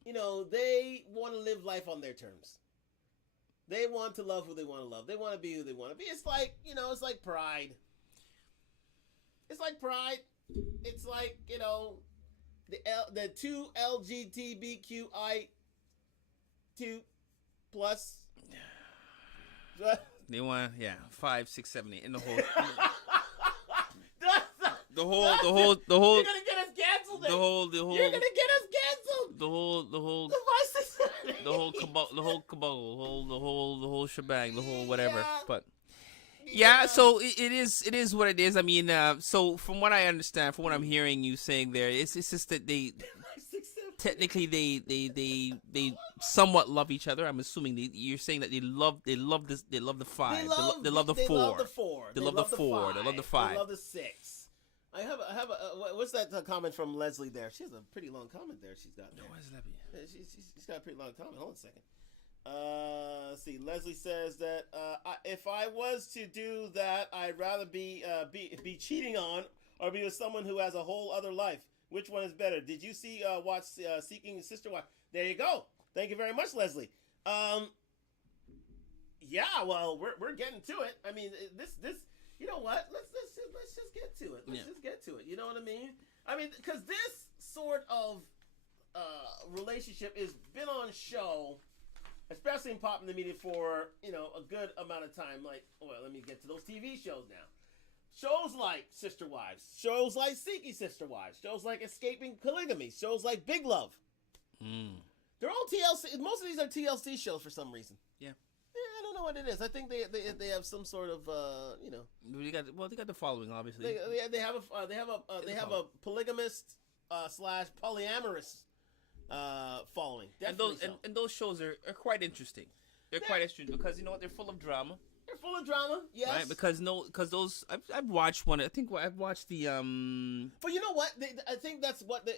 they want to live life on their terms. They want to love who they want to love. They want to be who they want to be. It's like, it's like pride. It's like pride. It's like, the two LGBTQI2 plus. They want 5, 6, 7, 8 in the whole. The whole. You're gonna get us canceled. The whole. You're gonna get us canceled. The whole. The whole shebang. The whole whatever. Yeah. But. Yeah, so it is what it is. I mean, so from what I understand, from what I'm hearing you saying there, it's just that they technically they somewhat love each other. I'm assuming you're saying that they love the 5, they love the 4, they love the 4, they love the 5, they love the 5, they love the 6. I have a what's that comment from Leslie there? She has a pretty long comment there. She's got there. What does that mean? She's got a pretty long comment. Hold on a second. Let's see. Leslie says that if I was to do that, I'd rather be cheating on or be with someone who has a whole other life. Which one is better? Did you watch Seeking Sister Wife? There you go. Thank you very much, Leslie. Yeah. Well, we're getting to it. I mean, this. You know what? Let's just get to it. Let's just get to it. You know what I mean? I mean, because this sort of relationship has been on show. Especially in pop in the media for, a good amount of time. Like, let me get to those TV shows now. Shows like Sister Wives. Shows like Seeking Sister Wives. Shows like Escaping Polygamy. Shows like Big Love. They're all TLC. Most of these are TLC shows for some reason. Yeah. I don't know what it is. I think they have some sort of, They got the following, obviously. They have a polygamist / polyamorous following. Definitely and those shows are quite interesting. They're quite interesting because you know what? They're full of drama. They're full of drama. Yes. Right? Because those I've watched one. I think I've watched the But you know what? I think that's what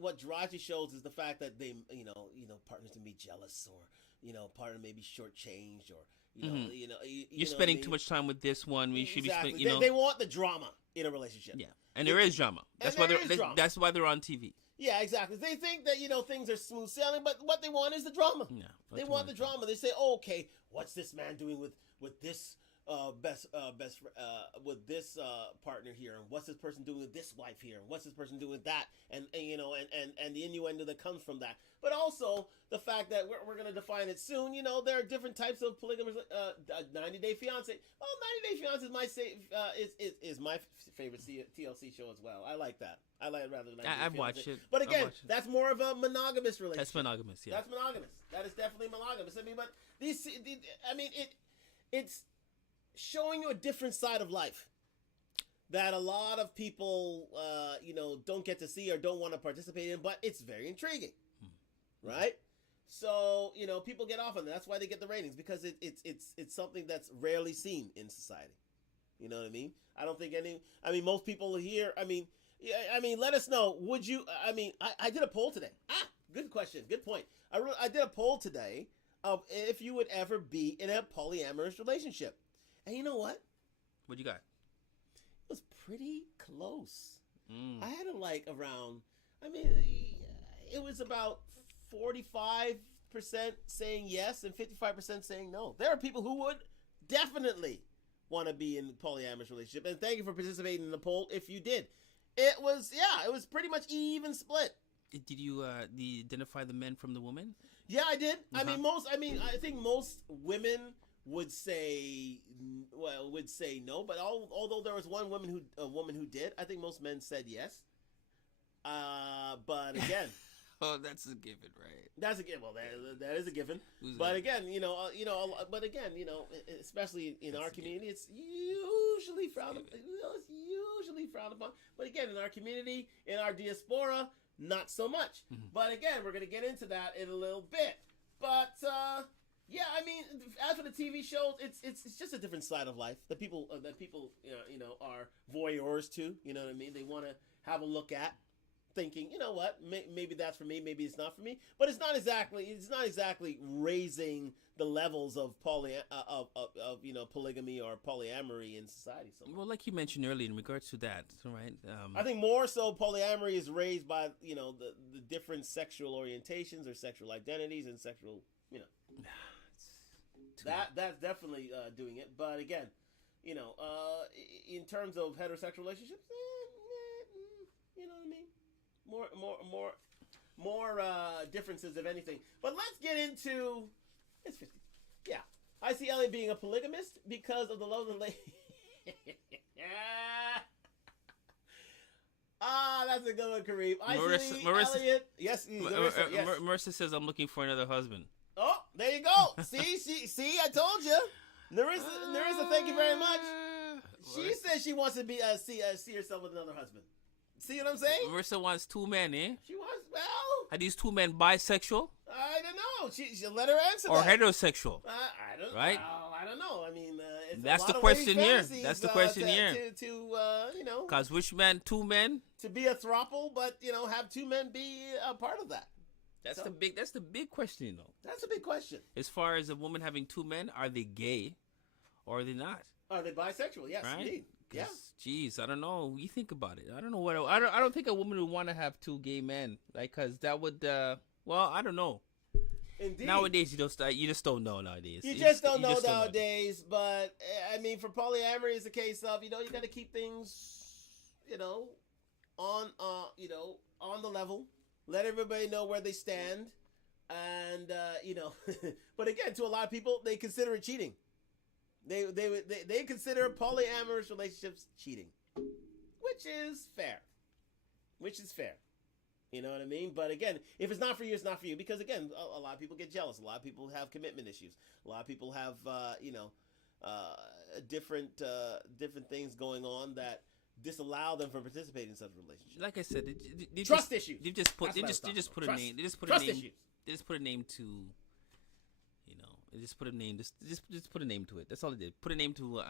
what drives these shows is the fact that they partners can be jealous or partner may be shortchanged or you're spending too much time with this one. We should be spending. They want the drama in a relationship. Yeah, and there is drama. That's why they're on TV. Yeah, exactly. They think that things are smooth sailing, but what they want is the drama. Yeah, they want the drama. They say, oh, "Okay, what's this man doing with this with this partner here, and what's this person doing with this wife here, and what's this person doing with that?" And the innuendo that comes from that. But also the fact that we're going to define it soon. There are different types of polygamous. 90 Day Fiance. Well, 90 Day Fiance is my favorite TLC show as well. I like that. I like it rather than 90 Day Fiance. I've watched it. But again, that's more of a monogamous relationship. That's monogamous. Yeah. That's monogamous. That is definitely monogamous. I mean, but it's showing you a different side of life that a lot of people, don't get to see or don't want to participate in, but it's very intriguing, right? So, people get off on that. That's why they get the ratings, because it's something that's rarely seen in society. You know what I mean? I don't think most people here, let us know. Would you, I did a poll today. Good question. Good point. I did a poll today of if you would ever be in a polyamorous relationship. And you know what? What you got? It was pretty close. I had it like around, it was about 45% saying yes and 55% saying no. There are people who would definitely want to be in a polyamorous relationship. And thank you for participating in the poll if you did. It was pretty much even split. Did you identify the men from the women? Yeah, I did. Uh-huh. I think most women would say no, but although there was one woman who did, I think most men said yes. But again, oh, that's a given, right? That's a given. Well, that is a given. But again, especially in our community, it's usually frowned upon. It's usually frowned upon. But again, in our community, in our diaspora, not so much. Mm-hmm. But again, we're going to get into that in a little bit. But as for the TV shows, it's just a different side of life that people are voyeurs to. You know what I mean? They want to have a look at. thinking, you know what, maybe that's for me, maybe it's not for me. But it's not exactly raising the levels of polygamy or polyamory in society. Well, like you mentioned earlier, in regards to that, right? I think more so polyamory is raised by the different sexual orientations or sexual identities and sexual that's definitely doing it. But again, in terms of heterosexual relationships, you know what I mean? More differences, if anything. But let's get into it's 50. Yeah, I see Elliot being a polygamist because of the love of the lady. That's a good one, Kareem. Marissa, Elliot. Yes, yes. Marissa says I'm looking for another husband. Oh, there you go. See, I told you. Narissa, thank you very much. She says she wants to be see herself with another husband. See what I'm saying? Marissa wants 2 men, eh? She wants, Are these 2 men bisexual? I don't know. She let her answer or that. heterosexual? I don't. Right? Well, I don't know. I mean, it's that's a the lot question of here. fantasies, That's the question here. To Cause which man? 2 men? To be a throuple, but have 2 men be a part of that. That's the big question, though. That's a big question. As far as a woman having 2 men, are they gay, or are they not? Are they bisexual? Yes, right? Indeed. Yeah. Geez, I don't know. You think about it. I don't know what. I don't think a woman would want to have 2 gay men, like, cause that would. Well, I don't know. Indeed. Nowadays, you just don't know nowadays. You just don't know nowadays. But I mean, for polyamory, it's a case of you got to keep things, on the level. Let everybody know where they stand, and But again, to a lot of people, they consider it cheating. They consider polyamorous relationships cheating, which is fair. You know what I mean? But again, if it's not for you, it's not for you. Because again, a lot of people get jealous. A lot of people have commitment issues. A lot of people have different things going on that disallow them from participating in such a relationship. Like I said, trust issues. They just put a name. They just put a name. They just put a name to. Just put a name. Just put a name to it. That's all it did. Put a name to.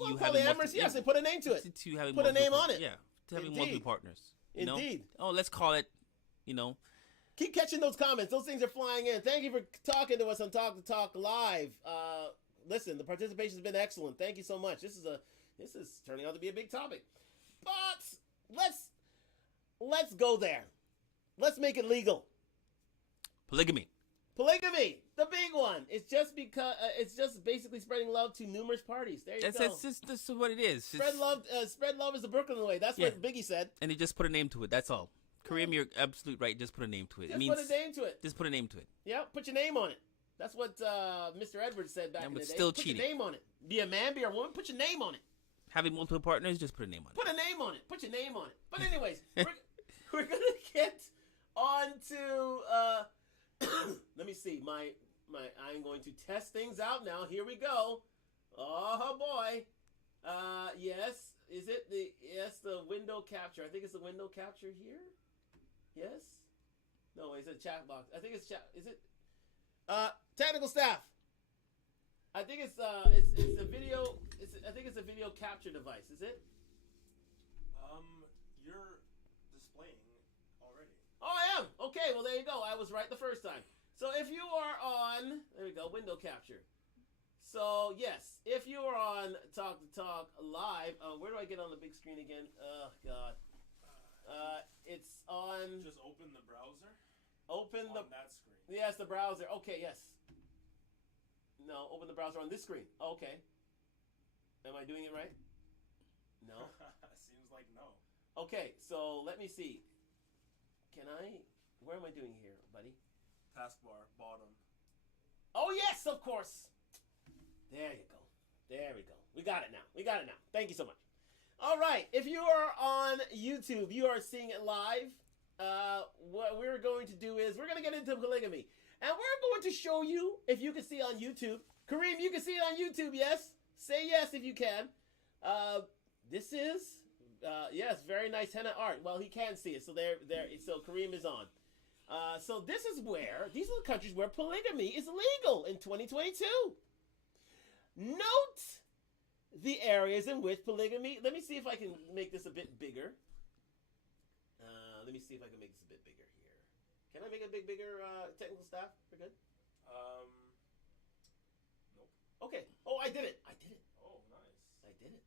You polyamorous, yes. They put a name to it. To having put a name on it. Yeah. To having multiple partners. Indeed. Oh, let's call it. Keep catching those comments. Those things are flying in. Thank you for talking to us on Talkdtalklive. Listen, the participation has been excellent. Thank you so much. This is turning out to be a big topic. But let's go there. Let's make it legal. Polygamy, the big one. It's just because it's just basically spreading love to numerous parties. There you go. That's what it is. Spread love is the Brooklyn way. That's what Biggie said. And he just put a name to it. That's all. Kareem, you're absolutely right. Just put a name to it. Put a name to it. Just put a name to it. Yeah, put your name on it. That's what Mr. Edwards said back in the day. Still put cheating. Your name on it. Be a man, be a woman. Put your name on it. Having multiple partners, just put a name on it. Put a name on it. Put your name on it. But anyways, we're gonna get on to let me see. I'm going to test things out now. Here we go. Oh boy. Yes. Is it the window capture? I think it's the window capture here. Yes. No, it's a chat box. I think it's chat. Is it? Technical staff. I think it's a video. I think it's a video capture device. Is it? You're displaying already. Oh, I am. Okay. Well, there you go. I was right the first time. So if you are on, there we go, window capture. So yes, if you are on Talkdtalklive, where do I get on the big screen again? Oh God. It's on. Just open the browser. Open on that screen. Yes, the browser. Okay, yes. No, open the browser on this screen. Okay. Am I doing it right? No. Seems like no. Okay, so let me see. Where am I doing here, buddy? Taskbar, bottom. Oh yes, of course. There you go. There we go. We got it now. Thank you so much. All right. If you are on YouTube, you are seeing it live. What we're going to do is we're going to get into polygamy. And we're going to show you, if you can see on YouTube. Kareem, you can see it on YouTube, yes? Say yes if you can. This is, yes, very nice henna art. Well, he can't see it, so so Kareem is on. So these are the countries where polygamy is legal in 2022. Note the areas in which polygamy. Let me see if I can make this a bit bigger. Let me see if I can make this a bit bigger here. Can I make it a bit bigger, technical staff? We're good? Nope. Okay. Oh, I did it. I did it. Oh, nice. I did it.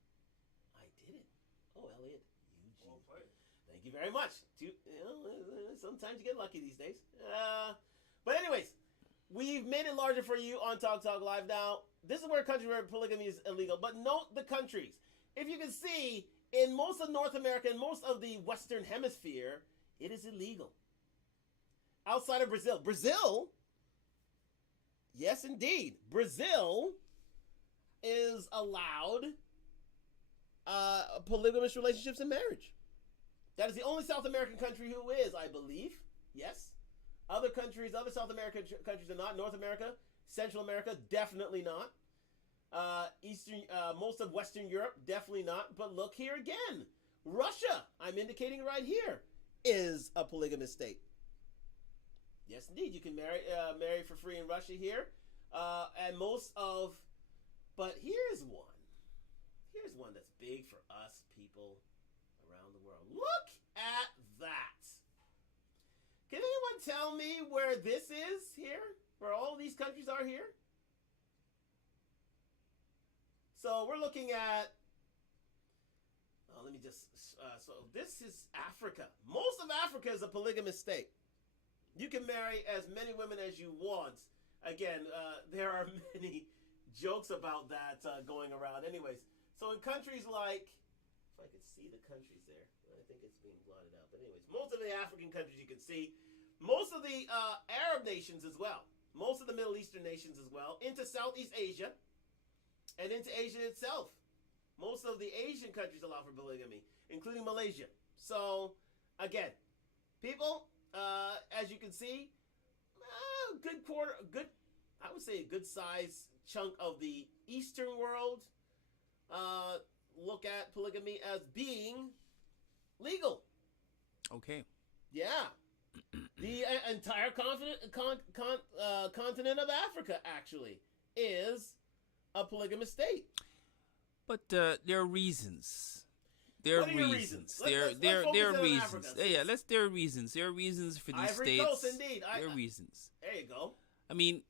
I did it. Oh, Elliot. Well played. Thank you very much. Sometimes you get lucky these days. But anyways, we've made it larger for you on Talk Live. Now, this is where countries where polygamy is illegal. But note the countries. If you can see, in most of North America and most of the Western Hemisphere, it is illegal. Outside of Brazil. Brazil, yes indeed, Brazil is allowed polygamous relationships and marriage. That is the only South American country who is, I believe. Yes. Other countries, other South American countries are not. North America, Central America, definitely not. Most of Western Europe, definitely not. But look here again. Russia, I'm indicating right here, is a polygamous state. Yes, indeed. You can marry for free in Russia here. And but here's one. Here's one that's big for us people around the world. Look at that. Can anyone tell me where this is here? Where all these countries are here? So we're looking at, let me just, so this is Africa. Most of Africa is a polygamous state. You can marry as many women as you want. Again, there are many jokes about that going around. Anyways, so in countries like, if I could see the countries there, I think it's being blotted out. But anyways, most of the African countries you can see, most of the Arab nations as well, most of the Middle Eastern nations as well, into Southeast Asia, and into Asia itself. Most of the Asian countries allow for polygamy, including Malaysia. So, again, people, as you can see, I would say a good size chunk of the Eastern world look at polygamy as being legal. Okay. Yeah. The entire continent of Africa, actually, is a polygamous state. But there are reasons. There are reasons. There are reasons. Yeah, there are reasons. There are reasons for these Ivory states. Coast, indeed. There are reasons. There you go. I mean,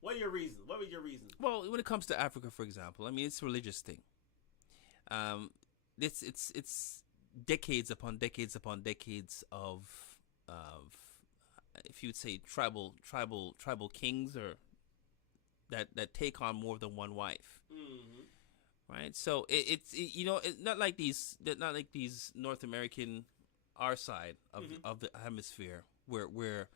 what are your reasons? What was your reasons? Well, when it comes to Africa, for example, I mean, it's a religious thing. It's decades upon decades upon decades of if you would say tribal kings or that take on more than one wife. Mm-hmm. Right? So it's not like these North American our side of the hemisphere where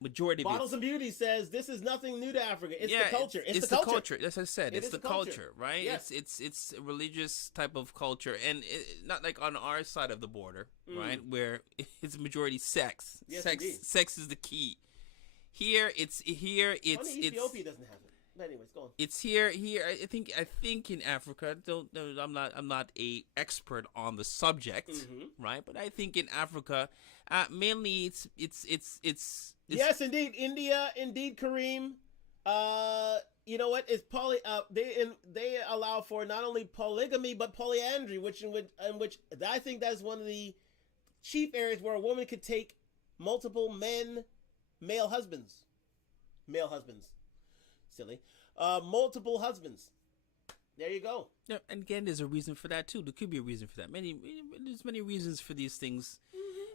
majority Bottles of Beauty says this is nothing new to Africa. It's the culture. It's the culture. As I said, it's the culture, right? Yes. It's a religious type of culture, and not like on our side of the border, right, where it's majority sex. Yes, sex is the key. Here, it's Ethiopia doesn't have it. But anyways, go on. It's here. I think in Africa. I'm not a expert on the subject, right? But I think in Africa, mainly it's yes, indeed, India, indeed, Kareem. You know what? It's they allow for not only polygamy but polyandry, which I think that's one of the chief areas where a woman could take multiple male husbands. Silly. Multiple husbands. There you go. Yeah, and again, there's a reason for that too. There could be a reason for that. There's many reasons for these things.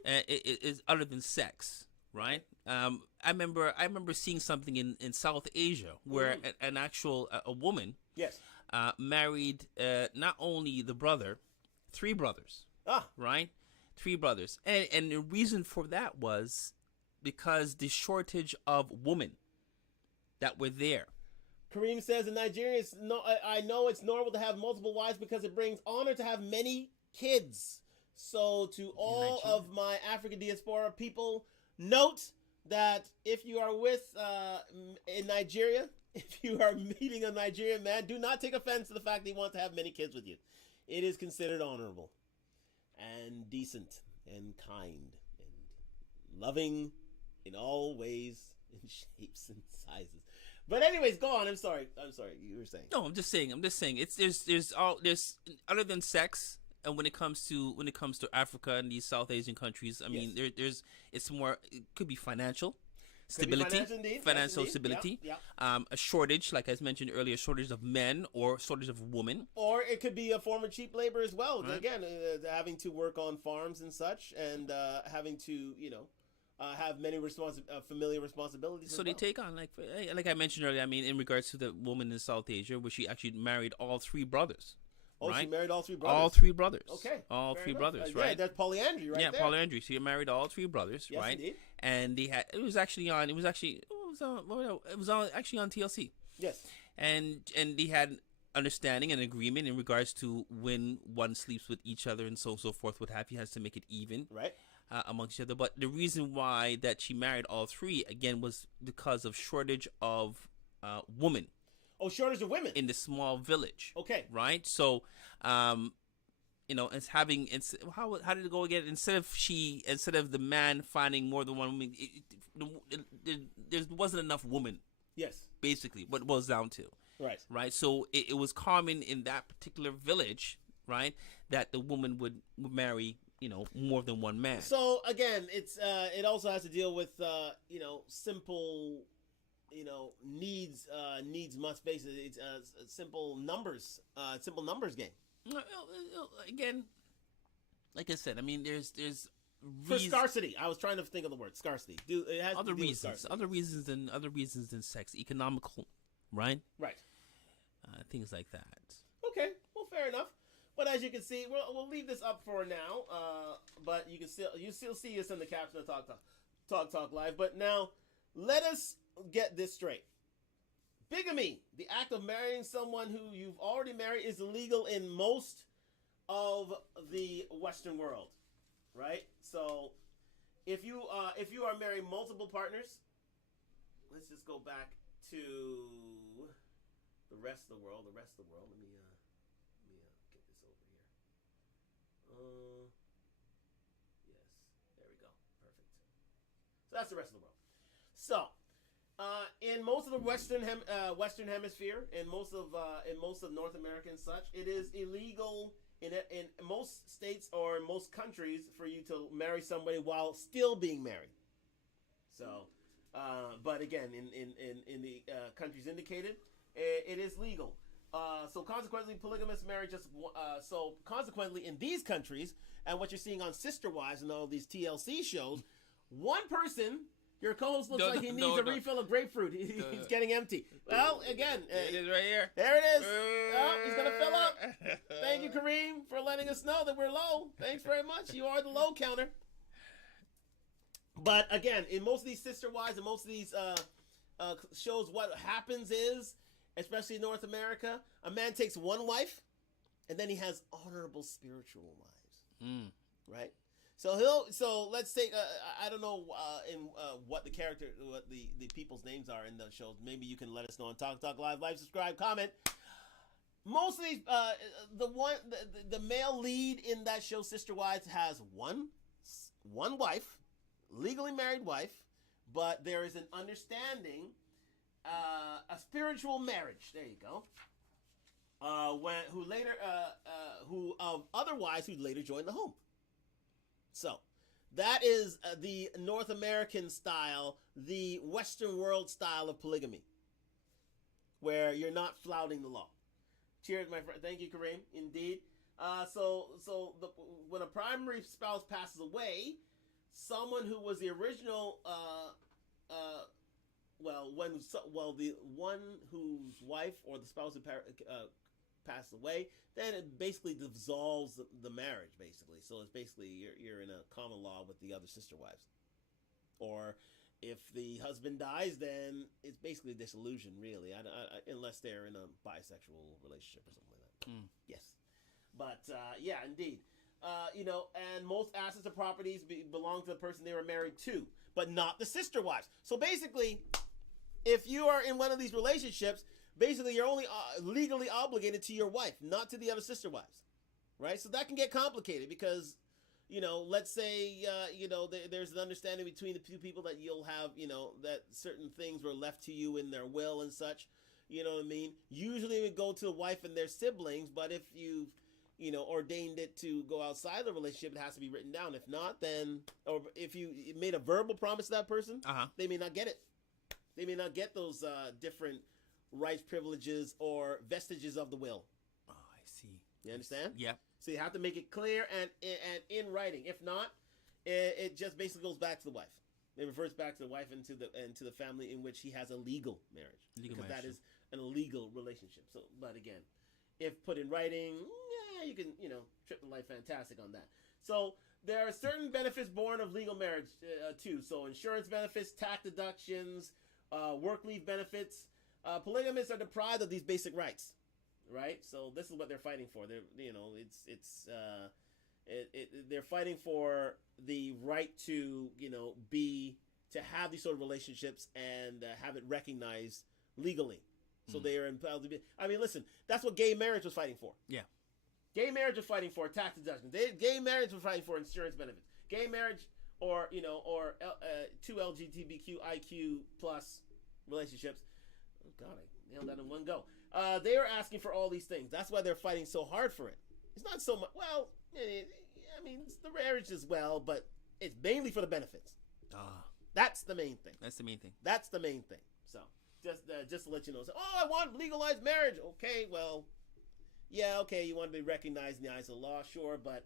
It is other than sex, right? I remember seeing something in South Asia where an actual a woman married not only the brother, 3 brothers. Right, 3 brothers, and the reason for that was because the shortage of women that were there. Kareem says in Nigeria, I know it's normal to have multiple wives because it brings honor to have many kids. So to all of my African diaspora people, note that if you are in Nigeria, if you are meeting a Nigerian man, do not take offense to the fact that he wants to have many kids with you. It is considered honorable and decent and kind and loving in all ways and shapes and sizes. But anyways, go on. I'm sorry. You were saying. No, I'm just saying. There's other than sex. and when it comes to Africa and these South Asian countries, I mean, it's more, it could be financial stability, financial stability, a shortage, like I mentioned earlier, shortage of men or shortage of women, or it could be a form of cheap labor as well. Right. Again, having to work on farms and such, and having to have many familiar responsibilities. So they take on, like I mentioned earlier. I mean, in regards to the woman in South Asia, where she actually married all three brothers. Oh, right? She married all three brothers. All three brothers. Okay. All three brothers, right? Yeah, that's polyandry, right? Yeah, there. polyandry. So you married all three brothers, yes, right? Indeed. And they had it was actually on actually on TLC. Yes. And they had understanding and agreement in regards to when one sleeps with each other and so forth. What have you, has to make it even, right? Amongst each other. But the reason why that she married all three again was because of shortage of women. Oh, shortage of women in the small village. Okay. Right. So, how did it go again? Instead of the man finding more than one woman, there wasn't enough women. Yes. Basically, what it boils down to. Right. Right. So it was common in that particular village, right, that the woman would marry, more than one man. So again, it also has to deal with simple. Needs must basis. It's a simple numbers game. Again, like I said, I mean, there's for scarcity. I was trying to think of the word scarcity. It has other reasons than sex, economical, right? Right. Things like that. Okay, well, fair enough. But as you can see, we'll leave this up for now. But you still see us in the caption of Talk Live. But now, let us get this straight. Bigamy, the act of marrying someone who you've already married, is illegal in most of the Western world, right? So, if you are marrying multiple partners, let's just go back to the rest of the world. Let me get this over here. Yes, there we go. Perfect. So that's the rest of the world. So, in most of the Western Hemisphere, in most of North America and such, it is illegal in most states or in most countries for you to marry somebody while still being married. So, but again, in the countries indicated, it is legal. So consequently, polygamous marriage consequently in these countries, and what you're seeing on Sister Wives and all these TLC shows, one person. Your co-host looks like he needs a refill of grapefruit. He's getting empty. Well, again. It is right here. There it is. Oh, he's going to fill up. Thank you, Kareem, for letting us know that we're low. Thanks very much. You are the low counter. But again, in most of these Sister Wives and most of these shows, what happens is, especially in North America, a man takes one wife, and then he has honorable spiritual wives. Right? So let's say I don't know what the people's names are in those shows. Maybe you can let us know on Talk Live, subscribe, comment. Most of these the male lead in that show, Sister Wives, has one wife, legally married wife, but there is an understanding, a spiritual marriage. There you go. Who later joined the home. So, that is the North American style, the Western world style of polygamy, where you're not flouting the law. Cheers, my friend. Thank you, Kareem. Indeed. When a primary spouse passes away, someone who was the original, the one whose wife or the spouse who passed away, then it basically dissolves the marriage, basically. So it's basically you're in a common law with the other sister wives. Or if the husband dies, then it's basically a dissolution, really, unless they're in a bisexual relationship or something like that. Yes. But, yeah, indeed. And most assets or properties belong to the person they were married to, but not the sister wives. So basically, if you are in one of these relationships, basically you're only legally obligated to your wife, not to the other sister wives, right? So that can get complicated because, let's say, there's an understanding between the two people that you'll have, that certain things were left to you in their will and such, you know what I mean? Usually it would go to the wife and their siblings, but if you've ordained it to go outside the relationship, it has to be written down. If not, then, or if you made a verbal promise to that person, they may not get it. They may not get those different rights, privileges, or vestiges of the will. Oh, I see. You understand? Yeah. So you have to make it clear and in writing. If not, it just basically goes back to the wife. It refers back to the wife and to the family in which he has a legal marriage. Because that is an illegal relationship. So, but again, if put in writing, you can, trip the life fantastic on that. So there are certain benefits born of legal marriage too. So insurance benefits, tax deductions, work leave benefits. Polygamists are deprived of these basic rights, right? So this is what they're fighting for. They're, they're fighting for the right to, to have these sort of relationships and have it recognized legally. So they are entitled to be. I mean, listen, that's what gay marriage was fighting for. Yeah. Gay marriage was fighting for tax deductions. Gay marriage was fighting for insurance benefits. Gay marriage or two LGBTQIQ plus relationships. Oh God, I nailed that in one go. They are asking for all these things. That's why they're fighting so hard for it. It's not so much. Well, I mean, it's the marriage as well, but it's mainly for the benefits. That's the main thing. That's the main thing. That's the main thing. So just to let you know. So, I want legalized marriage. Okay, well, yeah, okay, you want to be recognized in the eyes of the law, sure, but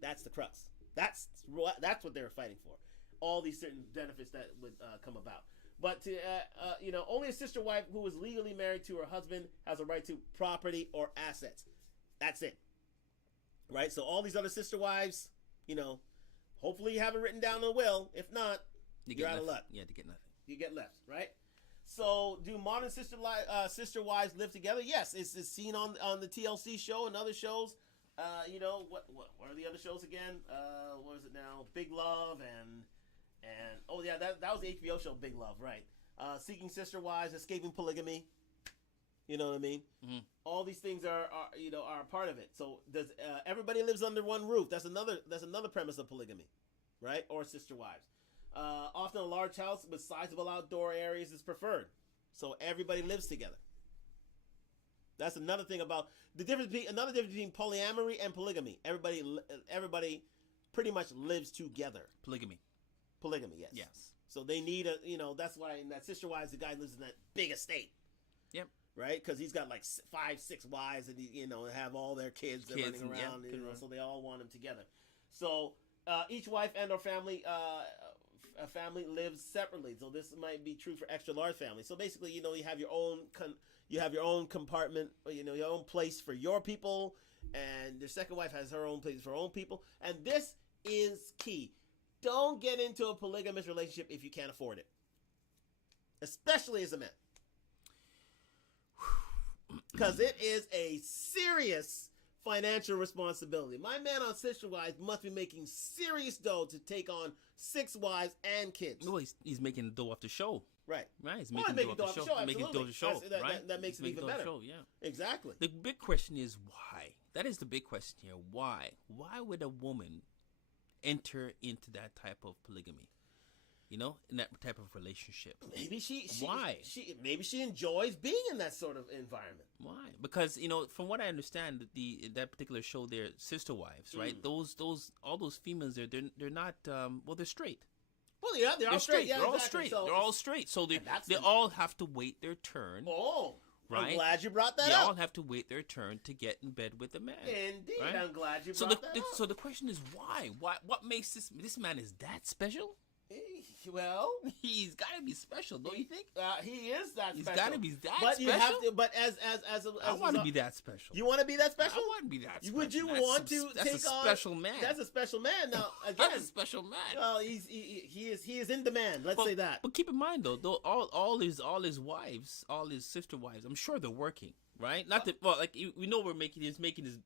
that's the crux. That's what they're fighting for. All these certain benefits that would come about. But to only a sister wife who is legally married to her husband has a right to property or assets. That's it. Right? So all these other sister wives, hopefully you have it written down in the will. If not, you're out of luck. Yeah, to get nothing. You get left, right? So do modern sister wives live together? Yes, it's seen on the TLC show and other shows. What are the other shows again? What is it now? Big Love and oh yeah, that was the HBO show Big Love, right? Seeking Sister Wives, Escaping Polygamy. You know what I mean? Mm-hmm. All these things are a part of it. So does everybody lives under one roof? That's another premise of polygamy, right? Or sister wives. Often a large house with sizable outdoor areas is preferred, so everybody lives together. That's another thing about the difference between polyamory and polygamy. Everybody pretty much lives together. Polygamy, yes. Yes. So they need that's why in that sister wives, the guy lives in that big estate. Yep. Right, because he's got like 5-6 wives, and have all their kids running around. So they all want him together. So each wife and or family lives separately. So this might be true for extra large families. So basically, you have your own compartment, your own place for your people, and your second wife has her own place for her own people. And this is key. Don't get into a polygamous relationship if you can't afford it, especially as a man. Because it is a serious financial responsibility. My man on sister wives must be making serious dough to take on 6 wives and kids. No, he's making dough off the show. Right. He's making dough off the show. Making dough off the show, right? That makes it even better. Show, yeah. Exactly. The big question is why? That is the big question here. Why? Why would a woman enter into that type of polygamy? In that type of relationship. Maybe why? Maybe she enjoys being in that sort of environment. Why? Because from what I understand, that particular show, they're sister wives, right? All those females, they're not. They're straight. Well, yeah, they're all straight. Yeah, they're all exactly. straight. They're all straight. So they all have to wait their turn. Oh. Right? I'm glad you brought that up. They all have to wait their turn to get in bed with the man. Indeed, right? I'm glad you brought that up. So the question is why? What makes this man is that special? Well, he's got to be special, don't you think? He is that special. He's got to be that but special. You have to. But as I want to be that special. You want to be that special? I want to be that special. Would you want to take on? That's a special man. That's a special man. Now again, that's a special man. Well, he is in demand. Let's say that. But keep in mind though all his wives, all his sister wives, I'm sure they're working, right? Not that we know he's making his.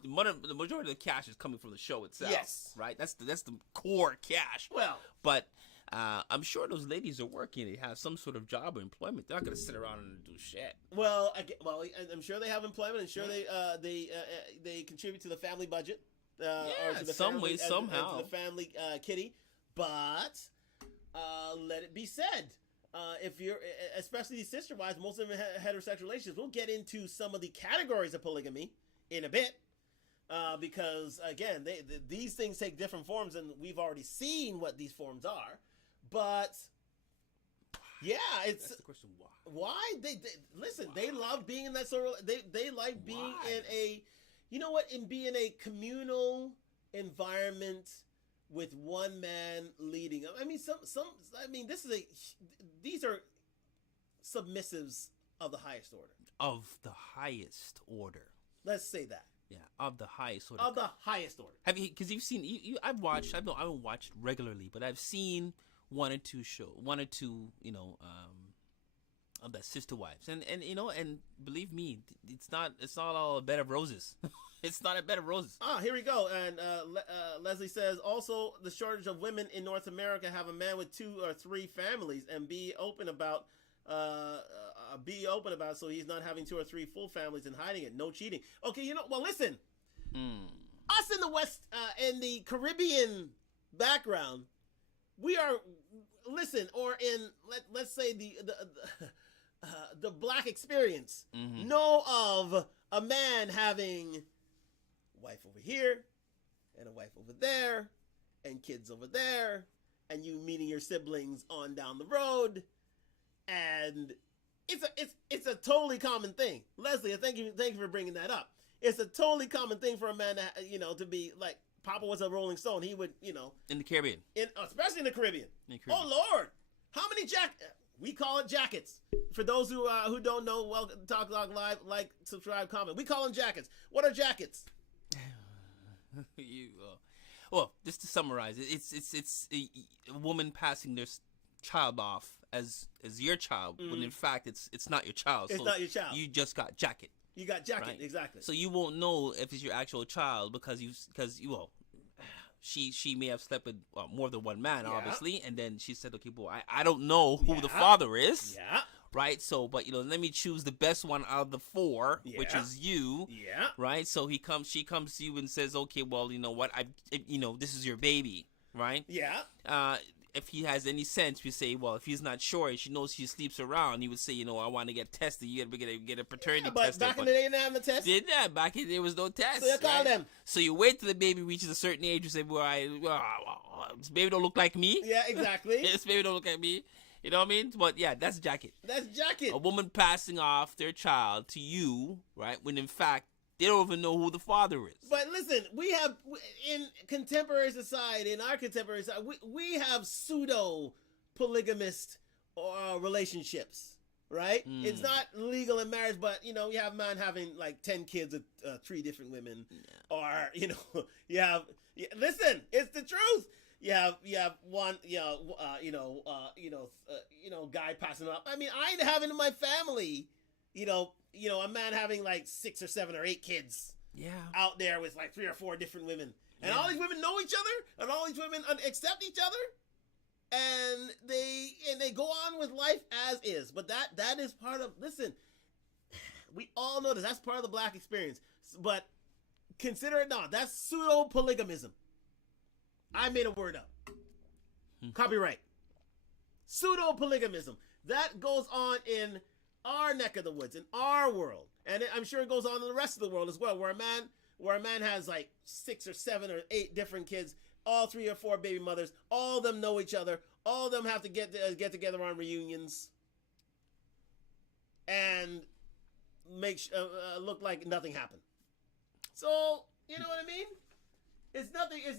The majority of the cash is coming from the show itself. Yes. Right? That's the core cash. Well. But I'm sure those ladies are working. They have some sort of job or employment. They're not going to sit around and do shit. Well, I'm sure they have employment. I'm sure they contribute to the family budget. Or to the some family, way, somehow. to the family kitty. But let it be said. If you're, especially these sister wives, most of them have heterosexual relationships. We'll get into some of the categories of polygamy in a bit. because again, these things take different forms, and we've already seen what these forms are. But yeah, it's That's the question. Why? why they listen. They love being in that sort of. They like being in a, you know what, in being a communal environment with one man leading. I mean, these are submissives of the highest order. Of the highest order. Let's say that. Yeah, of the highest order. Of the highest order. Have you? Because you've seen. I haven't watched regularly, but I've seen one or two, of that Sister Wives, and believe me, it's not all a bed of roses. It's not a bed of roses. Here we go. And Leslie says, also the shortage of women in North America have a man with 2 or 3 families and be open about so he's not having 2 or 3 full families and hiding it. No cheating. Okay, well, listen. Us in the West, in the Caribbean background, we are, or in, let's say the black experience, know of a man having a wife over here and a wife over there and kids over there, and you meeting your siblings on down the road, and it's a totally common thing. Leslie, thank you for bringing that up. It's a totally common thing for a man to, to be like, Papa was a Rolling Stone. He would, in the Caribbean, especially in the Caribbean. Oh Lord, how many we call it jackets. For those who don't know, welcome to Talkdtalklive. Like, subscribe, comment. We call them jackets. What are jackets? Well, just to summarize, it's a woman passing their child off as your child, when in fact it's not your child. It's not your child. You just got jacket. You got jacket, right? Exactly. So you won't know if it's your actual child because she may have slept with more than one man, obviously, and then she said, okay, boy, I don't know who the father is. Yeah. Right, so but let me choose the best one out of the 4, which is you. Yeah. Right, so she comes to you and says, okay, well, you know what, this is your baby, right? Yeah. If he has any sense, we say, well, if he's not sure, she knows she sleeps around, he would say, I want to get tested. You got to get a paternity test. But back in the day, they didn't have the test. Back in the day, there was no test. So you call them. So you wait till the baby reaches a certain age. You say, well, this baby don't look like me. Yeah, exactly. This baby don't look like me. You know what I mean? But yeah, that's jacket. That's jacket. A woman passing off their child to you, right? When in fact they don't even know who the father is. But listen, we have in contemporary society, in our contemporary society, we have pseudo polygamist relationships, right? It's not legal in marriage, but you have a man having like 10 kids with 3 different women, or listen, it's the truth. You have one, guy passing up. I mean, I ain't having in my family, a man having like 6 or 7 or 8 kids. Yeah. Out there with like 3 or 4 different women, and all these women know each other, and all these women accept each other, and they go on with life as is. But that is part of. Listen, we all know that's part of the black experience. But consider it not. That's pseudo polygamism. I made a word up. Copyright. Pseudo polygamism. That goes on in our neck of the woods, in our world, and I'm sure it goes on in the rest of the world as well, where a man has like 6 or 7 or 8 different kids, all 3 or 4 baby mothers, all of them know each other, all of them have to get together on reunions, and make look like nothing happened. So you know what I mean? It's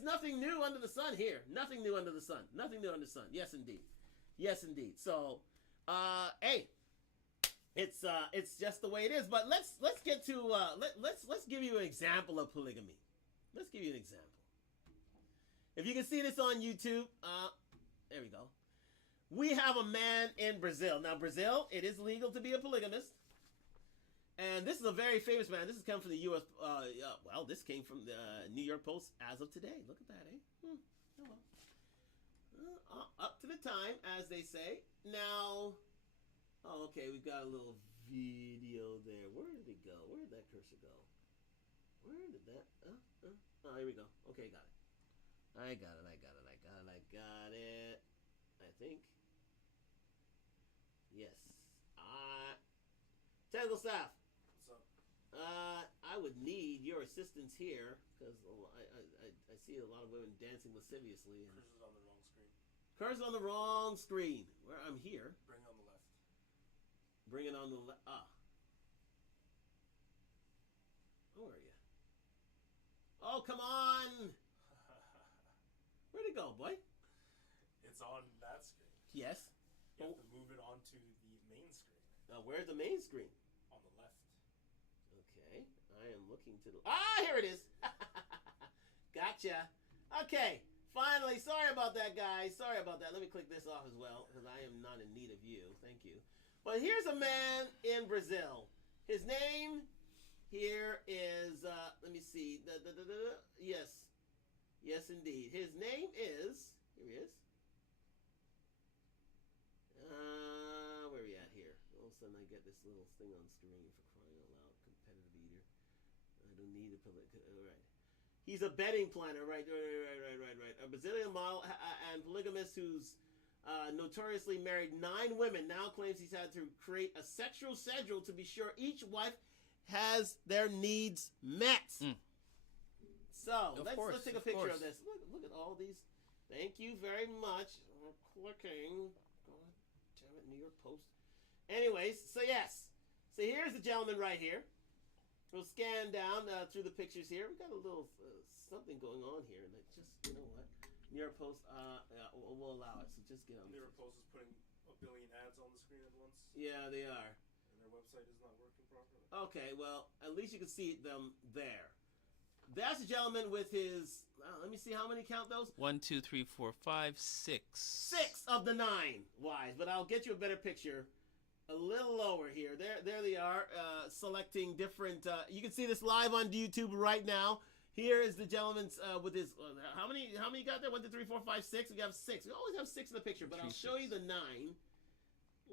nothing new under the sun here. Nothing new under the sun. Nothing new under the sun. Yes, indeed. Yes, indeed. So, hey, it's just the way it is. But let's get to let's give you an example of polygamy. Let's give you an example. If you can see this on YouTube, there we go. We have a man in Brazil. Now, Brazil, it is legal to be a polygamist. And this is a very famous man. This has come from the U.S. This came from the New York Post as of today. Look at that, eh? Oh, well. Up to the time, as they say. Now, okay, we've got a little video there. Where did it go? Where did that cursor go? Where did that? Oh, here we go. Okay, got it. I got it. I think. Yes. Technical staff. I would need your assistance here because I see a lot of women dancing lasciviously. And Cursor's on the wrong screen. Cursor's on the wrong screen. Where I'm here. Bring it on the left. Bring it on the left. Ah. Oh, where are you? Oh, come on! Where'd it go, boy? It's on that screen. Yes. You have to move it onto the main screen. Now, where's the main screen? On the left. Okay, I am looking to the... Ah, here it is! Gotcha. Okay, finally. Sorry about that, guys. Sorry about that. Let me click this off as well, because I am not in need of you. Thank you. But here's a man in Brazil. His name here is... let me see. Yes. Yes, indeed. His name is... Here he is. Where are we at here? All of a sudden I get this little thing on screen for crying out loud. Competitive eater. I don't need a... Alright. He's a betting planner. Right. A Brazilian model and polygamist who's notoriously married 9 women now claims he's had to create a sexual schedule to be sure each wife has their needs met. So, let's take a picture of this. Look at all these. Thank you very much. We're clicking. God damn it, New York Post. Anyways, so yes. So here's the gentleman right here. We'll scan down through the pictures here. We got a little something going on here. Like, just, you know what? New York Post, we'll allow it. So just get on. New York Post is putting a billion ads on the screen at once. Yeah, they are. And their website is not working properly. Okay, well, at least you can see them there. That's a gentleman with his... let me see how many count those. 1, 2, 3, 4, 5, 6. 6 of the 9 wives, but I'll get you a better picture. A little lower here. There they are, selecting different... you can see this live on YouTube right now. Here is the gentleman's with his... how many you got there? 1, 2, 3, 4, 5, 6? We have 6. We always have 6 in the picture, but I'll show you the 9.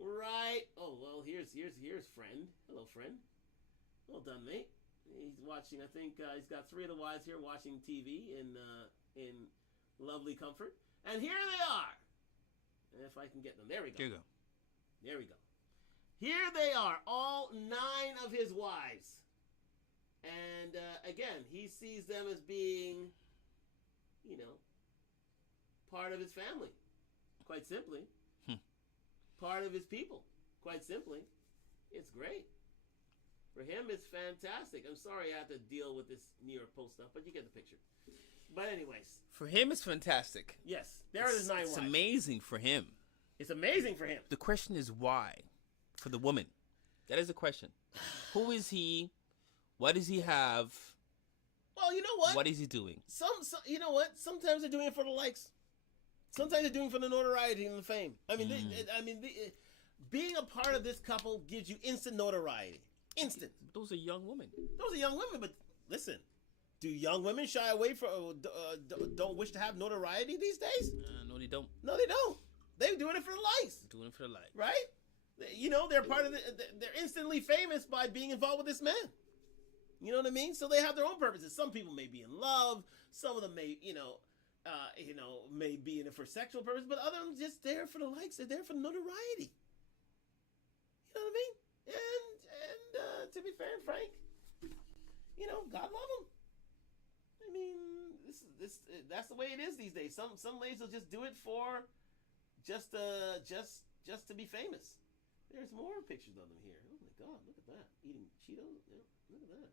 Right. Oh, well, here's friend. Hello, friend. Well done, mate. He's watching, I think he's got 3 of the wives here watching TV in lovely comfort. And here they are. If I can get them. There we go. Here you go. There we go. Here they are, all 9 of his wives. And again, he sees them as being, part of his family. Quite simply. Part of his people. Quite simply. It's great. For him, it's fantastic. I'm sorry I have to deal with this New York Post stuff, but you get the picture. But anyways. For him, it's fantastic. Yes. There are his 9 wives. It's amazing for him. It's amazing for him. The question is why? For the woman. That is the question. Who is he? What does he have? Well, you know what? What is he doing? You know what? Sometimes they're doing it for the likes. Sometimes they're doing it for the notoriety and the fame. I mean, being a part of this couple gives you instant notoriety. Instant. Those are young women. Those are young women, but listen, do young women shy away from, don't wish to have notoriety these days? No, they don't. No, they don't. They're doing it for the likes. Doing it for the likes. Right? They're part of they're instantly famous by being involved with this man. You know what I mean? So they have their own purposes. Some people may be in love. Some of them may, may be in it for sexual purposes, but others of them just there for the likes. They're there for the notoriety. You know what I mean? And to be fair and frank, God love them. I mean, that's the way it is these days. Some ladies will just do it for just to be famous. There's more pictures of them here. Oh my God, look at that. Eating Cheetos. Yeah, look at that.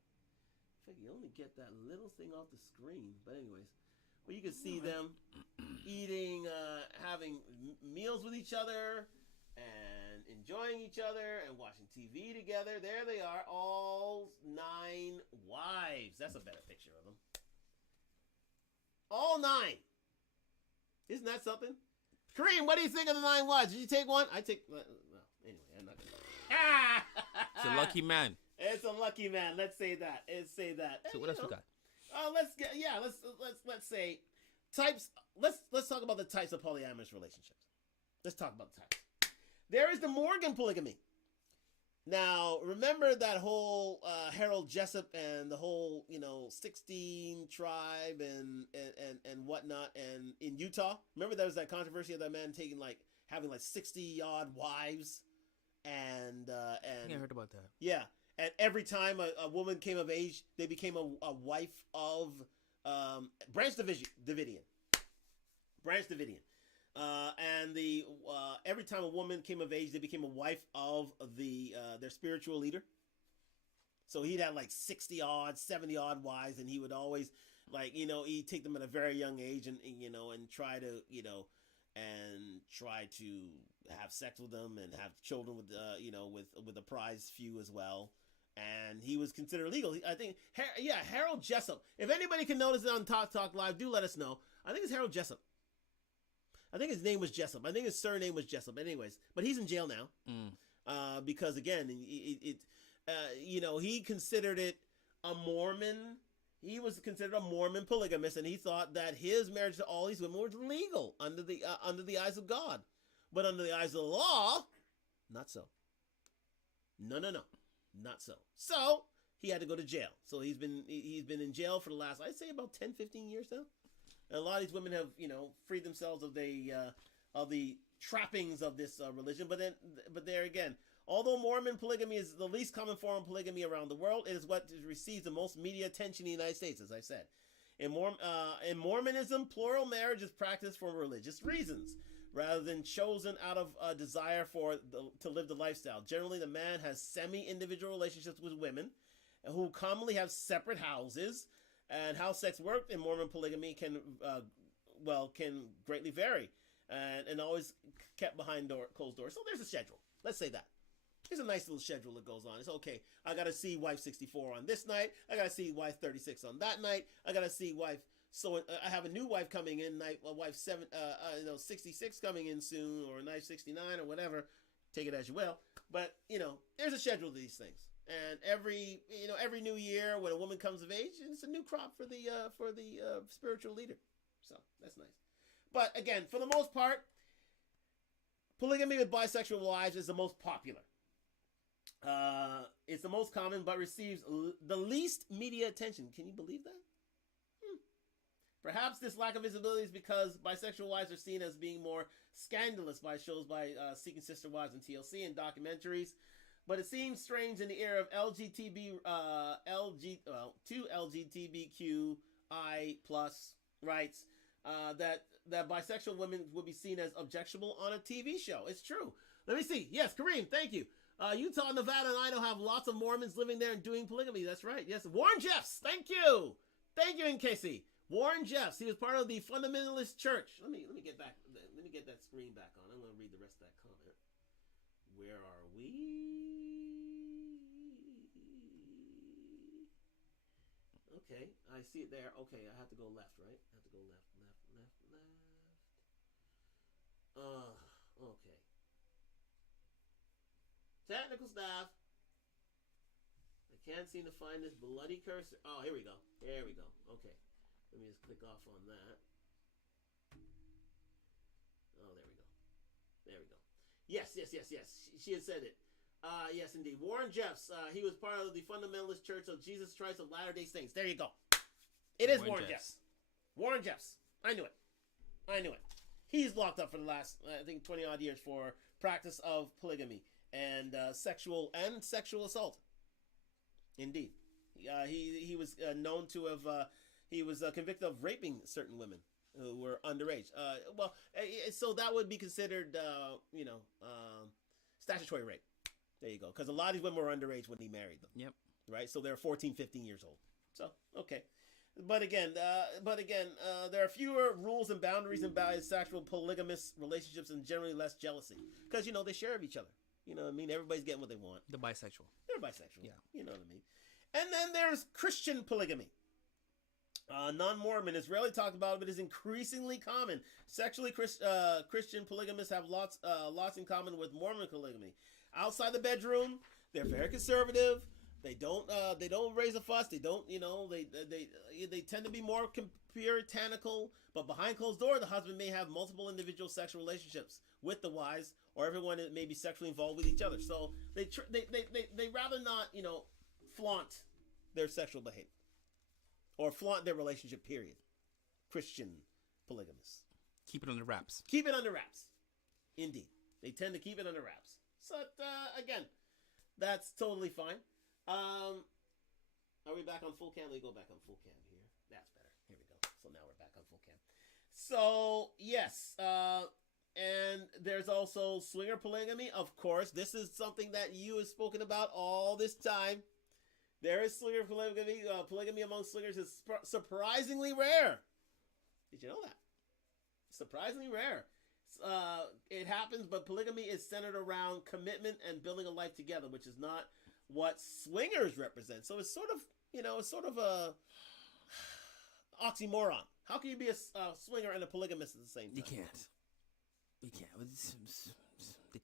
If I could only get that little thing off the screen. But anyways, well, you can see them eating, having meals with each other, and enjoying each other, and watching TV together. There they are, all 9 wives. That's a better picture of them. All 9. Isn't that something? Kareem, what do you think of the 9 wives? Did you take one? I take... Well, anyway, I'm not gonna... It's a lucky man. It's a lucky man. Let's say that. So what else we got? Let's say types. Let's talk about the types of polyamorous relationships. Let's talk about the types. There is the Morgan polygamy. Now, remember that whole Harold Jessup and the whole 16 tribe and whatnot, and in Utah. Remember there was that controversy of that man having 60 odd wives, and I think I heard about that. Yeah. and every time a woman came of age, they became a wife of Branch Davidian. Branch Davidian. And every time a woman came of age, they became a wife of their spiritual leader. So he'd have like 60 odd, 70 odd wives, and he would always he'd take them at a very young age and try to have sex with them and have children with a prize few as well. And he was considered illegal. I think, Harold Jessup. If anybody can notice it on Talk Live, do let us know. I think it's Harold Jessup. I think his name was Jessup. I think his surname was Jessup. Anyways, but he's in jail now because again, he considered it a Mormon. He was considered a Mormon polygamist, and he thought that his marriage to all these women was legal under the eyes of God, but under the eyes of the law, not so. No, not so. So he had to go to jail. So he's been in jail for the last, I'd say, about 10, 15 years now. And a lot of these women have freed themselves of the trappings of this religion. But there again, although Mormon polygamy is the least common form of polygamy around the world, it is what receives the most media attention in the United States, as I said. In Mormonism, plural marriage is practiced for religious reasons, rather than chosen out of a desire to live the lifestyle. Generally, the man has semi-individual relationships with women who commonly have separate houses, and how sex worked in Mormon polygamy can greatly vary, and always kept behind closed doors. So there's a schedule. Let's say that. There's a nice little schedule that goes on. It's okay. I got to see wife 64 on this night. I got to see wife 36 on that night. I got to see wife. So I have a new wife coming in, wife 66 coming in soon, or wife 69 or whatever. Take it as you will. But there's a schedule to these things. And every new year when a woman comes of age, it's a new crop for the spiritual leader. So that's nice. But again, for the most part, polygamy with bisexual wives is the most popular. It's the most common, but receives the least media attention. Can you believe that? Perhaps this lack of visibility is because bisexual wives are seen as being more scandalous by shows by Seeking Sister Wives and TLC and documentaries. But it seems strange in the era of LGBTQI plus rights that bisexual women would be seen as objectionable on a TV show. It's true. Let me see. Yes, Kareem, thank you. Utah, Nevada, and Idaho have lots of Mormons living there and doing polygamy. That's right. Yes, Warren Jeffs. Thank you. Thank you, Casey. Warren Jeffs. He was part of the fundamentalist church. Let me get back. Let me get that screen back on. I'm going to read the rest of that comment. Where are we? Okay, I see it there. Okay, I have to go left, right? I have to go left. Okay. Technical staff. I can't seem to find this bloody cursor. Oh, here we go. There we go. Okay. Let me just click off on that. Oh, there we go. There we go. Yes. She had said it. Yes, indeed. Warren Jeffs. He was part of the fundamentalist Church of Jesus Christ of Latter-day Saints. There you go. It is Warren Jeffs. Warren Jeffs. I knew it. He's locked up for the last, I think, 20-odd years for practice of polygamy and sexual assault. Indeed. He was known to have... he was convicted of raping certain women who were underage. So that would be considered, statutory rape. There you go. Because a lot of these women were underage when he married them. Yep. Right? So they're 14, 15 years old. So, okay. But again, there are fewer rules and boundaries in bisexual polygamous relationships and generally less jealousy. Because, they share of each other. You know what I mean? Everybody's getting what they want. The bisexual. They're bisexual. Yeah. You know what I mean? And then there's Christian polygamy. Non-Mormon is rarely talked about, but is increasingly common. Sexually Christian polygamists have lots in common with Mormon polygamy. Outside the bedroom, they're very conservative. They don't raise a fuss. They don't, they tend to be more puritanical. But behind closed doors, the husband may have multiple individual sexual relationships with the wives, or everyone that may be sexually involved with each other. So they rather not, flaunt their sexual behavior. Or flaunt their relationship, period. Christian polygamists. Keep it under wraps. Keep it under wraps. Indeed. They tend to keep it under wraps. So, again, that's totally fine. Are we back on full cam? Let me go back on full cam here. That's better. Here we go. So now we're back on full cam. So yes, and there's also swinger polygamy. Of course, this is something that you have spoken about all this time. There is swinger polygamy. Polygamy among swingers is surprisingly rare. Did you know that? Surprisingly rare. It happens, but polygamy is centered around commitment and building a life together, which is not what swingers represent. So it's sort of, a oxymoron. How can you be a swinger and a polygamist at the same time? You can't. They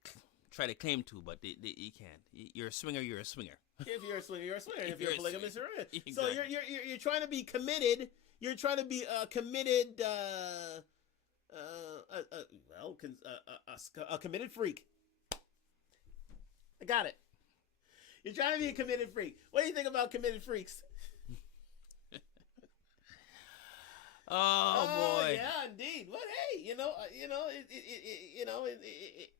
try to claim to, but you can't. You're a swinger. You're a swinger. If you're a swinger, you're a swinger. If you're a polygamist, you're a Exactly. So you're trying to be committed. You're trying to be a committed, a committed freak. I got it. You're trying to be a committed freak. What do you think about committed freaks? Oh boy. Yeah, indeed. Well, hey,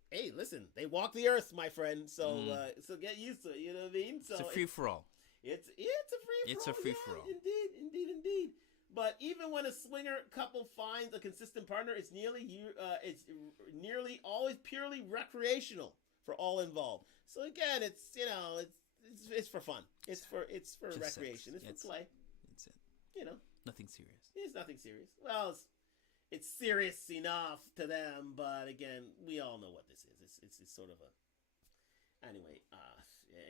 hey, listen, they walk the earth, my friend. So, so get used to it. You know what I mean? So it's a free for all. It's a free for all. It's a free for all. Indeed. But even when a swinger couple finds a consistent partner, it's nearly always purely recreational for all involved. So again, it's for fun. It's for Just recreation. sex. It's for play. That's it. Nothing serious. It's nothing serious. Well, it's serious enough to them, but again, we all know what this is. It's sort of a anyway.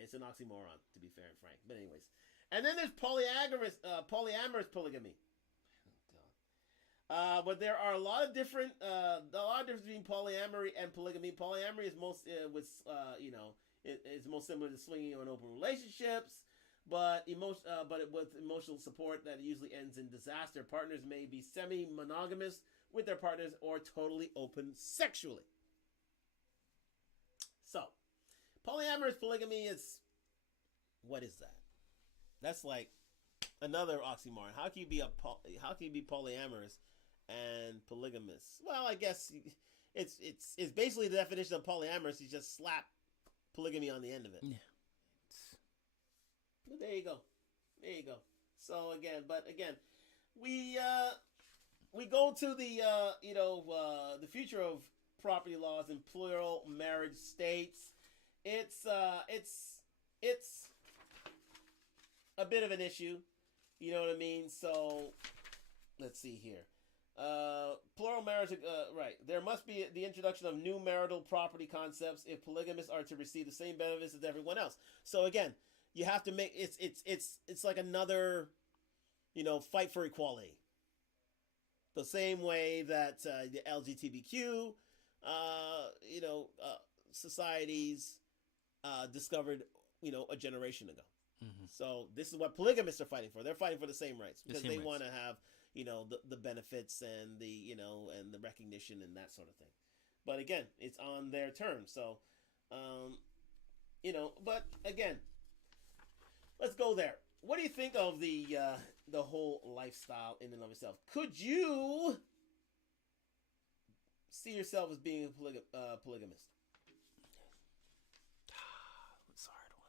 It's an oxymoron, to be fair and frank. But anyways, and then there's polyamorous polygamy. But there are a lot of difference between polyamory and polygamy. Polyamory is most is most similar to swinging or open relationships, but with emotional support that usually ends in disaster. Partners may be semi-monogamous with their partners or totally open sexually. So, polyamorous polygamy is, what is that? That's like another oxymoron. How can you be polyamorous and polygamous? Well, I guess it's basically the definition of polyamorous. You just slap polygamy on the end of it. Yeah. But there you go. So again, we go to the the future of property laws in plural marriage states. It's a bit of an issue. You know what I mean? So let's see here. Plural marriage, right. There must be the introduction of new marital property concepts if polygamists are to receive the same benefits as everyone else. So again, you have to make it's like another, fight for equality. The same way that the LGBTQ, societies discovered, a generation ago. Mm-hmm. So this is what polygamists are fighting for. They're fighting for the same rights because they rights. want to have, the benefits and the, and the recognition and that sort of thing. But again, it's on their terms. So, but again, let's go there. What do you think of the whole lifestyle in and of itself? Could you see yourself as being a polygamist? It's a hard one.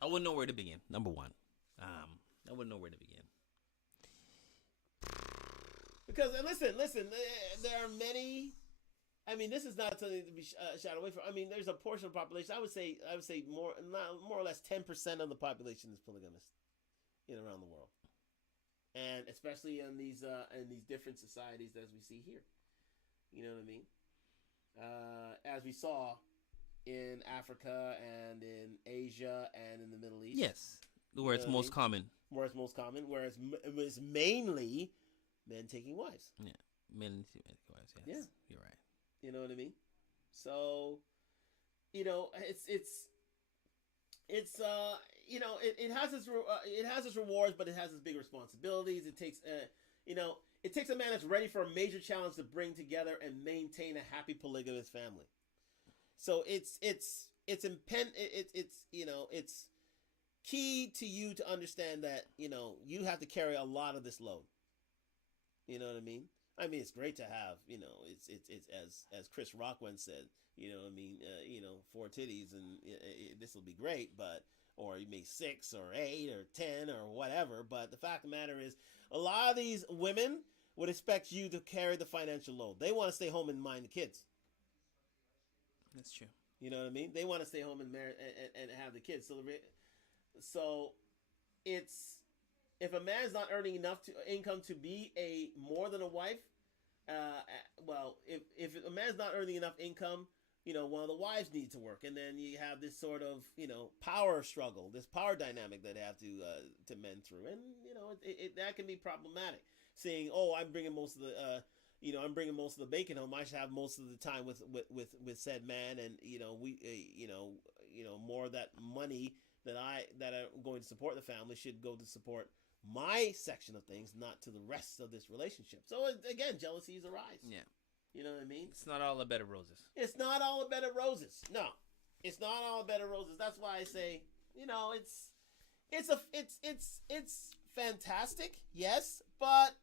I wouldn't know where to begin. Number one, I wouldn't know where to begin. Because listen, there are many. I mean, this is not something to be shied away from. I mean, there's a portion of the population. I would say more or less 10% of the population is polygamous, around the world, and especially in these different societies as we see here. You know what I mean? As we saw in Africa and in Asia and in the Middle East. Yes, where it's most common. Where it's most common, whereas it was mainly men taking wives. Yeah, men taking wives. Yes. Yeah, You're right. You know what I mean? So, it has its rewards, but it has its big responsibilities. It takes it takes a man that's ready for a major challenge to bring together and maintain a happy polygamous family. So it's key to you to understand that you have to carry a lot of this load. You know what I mean? I mean, it's great to have, it's as Chris Rock once said, 4 titties and this will be great. But or you make 6 or 8 or 10 or whatever. But the fact of the matter is, a lot of these women would expect you to carry the financial load. They want to stay home and mind the kids. That's true. You know what I mean? They want to stay home and marry and have the kids. So it's, if a man's not earning enough income to be more than a wife, well, if a man's not earning enough income, one of the wives needs to work, and then you have this sort of power struggle, this power dynamic that they have to mend through, and that can be problematic. Saying, "Oh, I'm bringing most of the bacon home. I should have most of the time with said man, and more of that money that I'm going to support the family should go to support my section of things, not to the rest of this relationship." So again, jealousies arise. Yeah. You know what I mean? It's not all a bed of roses. It's not all a bed of roses. No, it's not all a bed of roses. That's why I say, it's fantastic, yes, but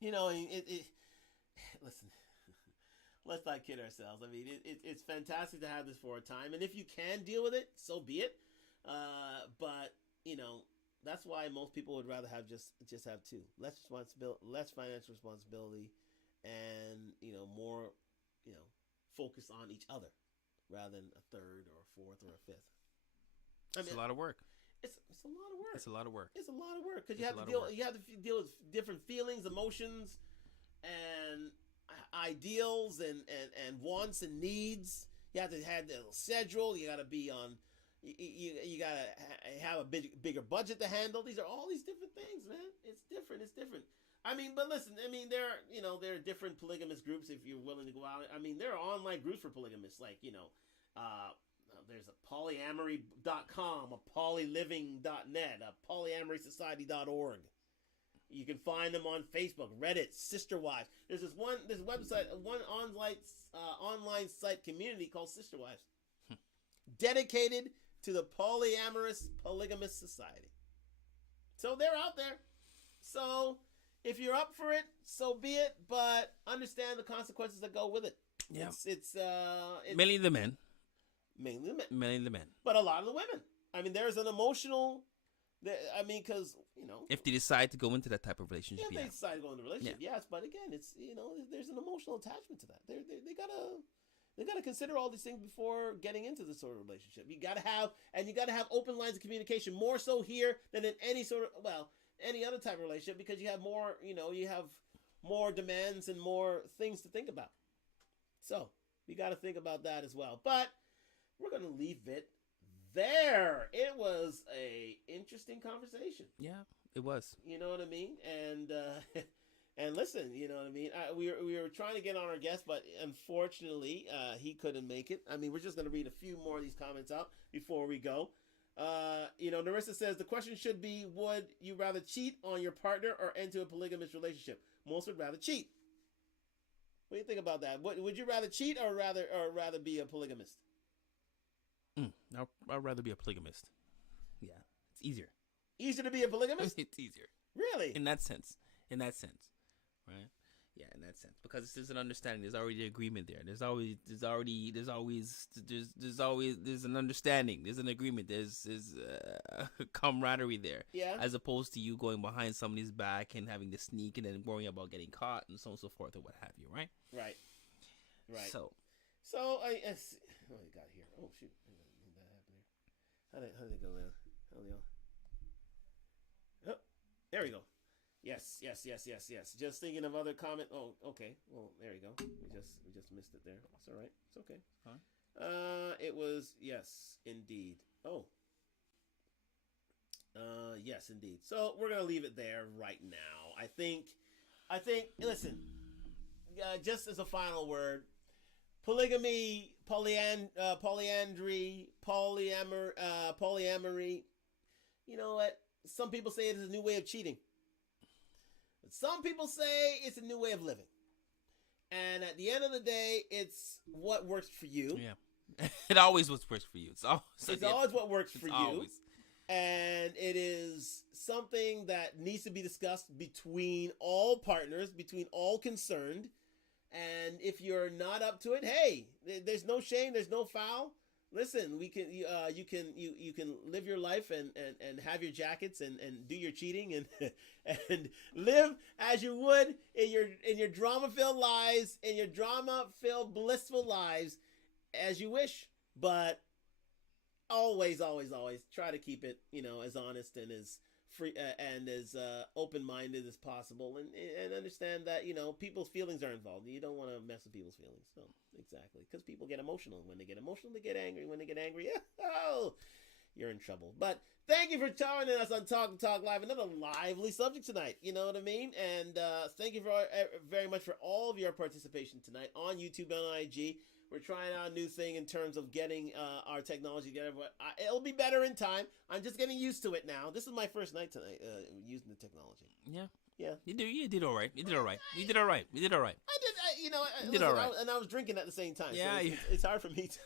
listen, let's not kid ourselves. I mean, it's fantastic to have this for a time, and if you can deal with it, so be it. But that's why most people would rather have just have 2, less financial responsibility, and more focus on each other rather than a 3rd or a 4th or a 5th. It's a lot of work. It's a lot of work. It's a lot of work. It's a lot of work because you have to deal with different feelings, emotions, and ideals, and wants and needs. You have to have the schedule. You got to be on. You got to have a bigger budget to handle. These are all these different things, man. It's different. It's different. I mean, but listen. I mean, there are different polygamous groups if you're willing to go out. I mean, there are online groups for polygamists, like there's a polyamory.com, a polyliving.net, a polyamorysociety.org. You can find them on Facebook, Reddit, Sister Wives. There's this website, one online site community called Sister Wives, dedicated to the polygamous society. So they're out there. So if you're up for it, so be it. But understand the consequences that go with it. Yeah, it's mainly the men. Mainly the men. Mainly the men. But a lot of the women. I mean, there's an emotional... because, if they decide to go into that type of relationship, they decide to go into a relationship, yes. But again, it's, there's an emotional attachment to that. They gotta consider all these things before getting into this sort of relationship. You gotta have open lines of communication, more so here than in any other type of relationship, because you have more, you have more demands and more things to think about. So you got to think about that as well. But we're going to leave it there. It was a interesting conversation. Yeah, it was. You know what I mean? And and listen, you know what I mean? We were trying to get on our guest, but unfortunately, he couldn't make it. I mean, we're just going to read a few more of these comments out before we go. Narissa says, the question should be, would you rather cheat on your partner or enter a polygamous relationship? Most would rather cheat. What do you think about that? Would you rather cheat or rather be a polygamist? I'd rather be a polygamist. Yeah, it's easier. Easier to be a polygamist? It's easier. Really? In that sense, right? Yeah, in that sense, because there's an understanding. There's already agreement there. There's an understanding. There's an agreement. There's camaraderie there. Yeah. As opposed to you going behind somebody's back and having to sneak and then worrying about getting caught and so on and so forth or what have you, right? Right. So I got here. Oh shoot. How did it go there? Oh, there we go. Yes. Just thinking of other comment. Oh, okay. Well, there you go. We just missed it there. It's all right. It's okay. Huh? It was yes, indeed. Oh. Yes, indeed. So we're gonna leave it there right now. I think. Listen. Just as a final word, polygamy, polyandry, polyamory. You know what? Some people say it is a new way of cheating. But some people say it's a new way of living. And at the end of the day, it's what works for you. Yeah. It always works for you. It's always what works for you. Always. And it is something that needs to be discussed between all partners, between all concerned. And if you're not up to it, hey, there's no shame, there's no foul. Listen, you can live your life and have your jackets and do your cheating and and live as you would in your drama-filled lives, in your drama-filled blissful lives as you wish, but always try to keep it, as honest and as free and as open-minded as possible, and understand that people's feelings are involved. You don't want to mess with people's feelings. So exactly, because people get emotional. When they get emotional, they get angry. When they get angry, oh, you're in trouble. But thank you for joining us on Talk Live. Another lively subject tonight. You know what I mean? And thank you very much for all of your participation tonight on YouTube and on IG. We're trying out a new thing in terms of getting our technology together. But it'll be better in time. I'm just getting used to it now. This is my first night tonight using the technology. Yeah. You did all right. You did all right. You did all right. You did all right. I did all right. And I was drinking at the same time. Yeah. So it's hard for me to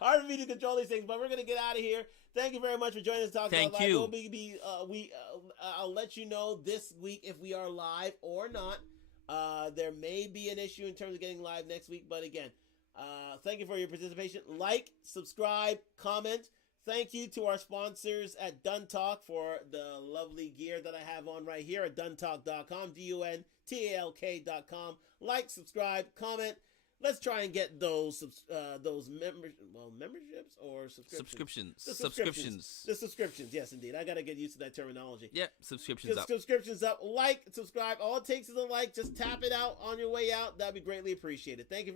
hard for me to control these things. But we're gonna get out of here. Thank you very much for joining us. Thank you. I'll let you know this week if we are live or not. There may be an issue in terms of getting live next week, but again, thank you for your participation. Like, subscribe, comment. Thank you to our sponsors at Dun Talk for the lovely gear that I have on right here at duntalk.com, DUNTALK.com. Like, subscribe, comment. Let's try and get those memberships or subscriptions. Subscriptions. The subscriptions, yes, indeed. I got to get used to that terminology. Yep, subscriptions up. Subscriptions up. Like, subscribe. All it takes is a like. Just tap it out on your way out. That'd be greatly appreciated. Thank you.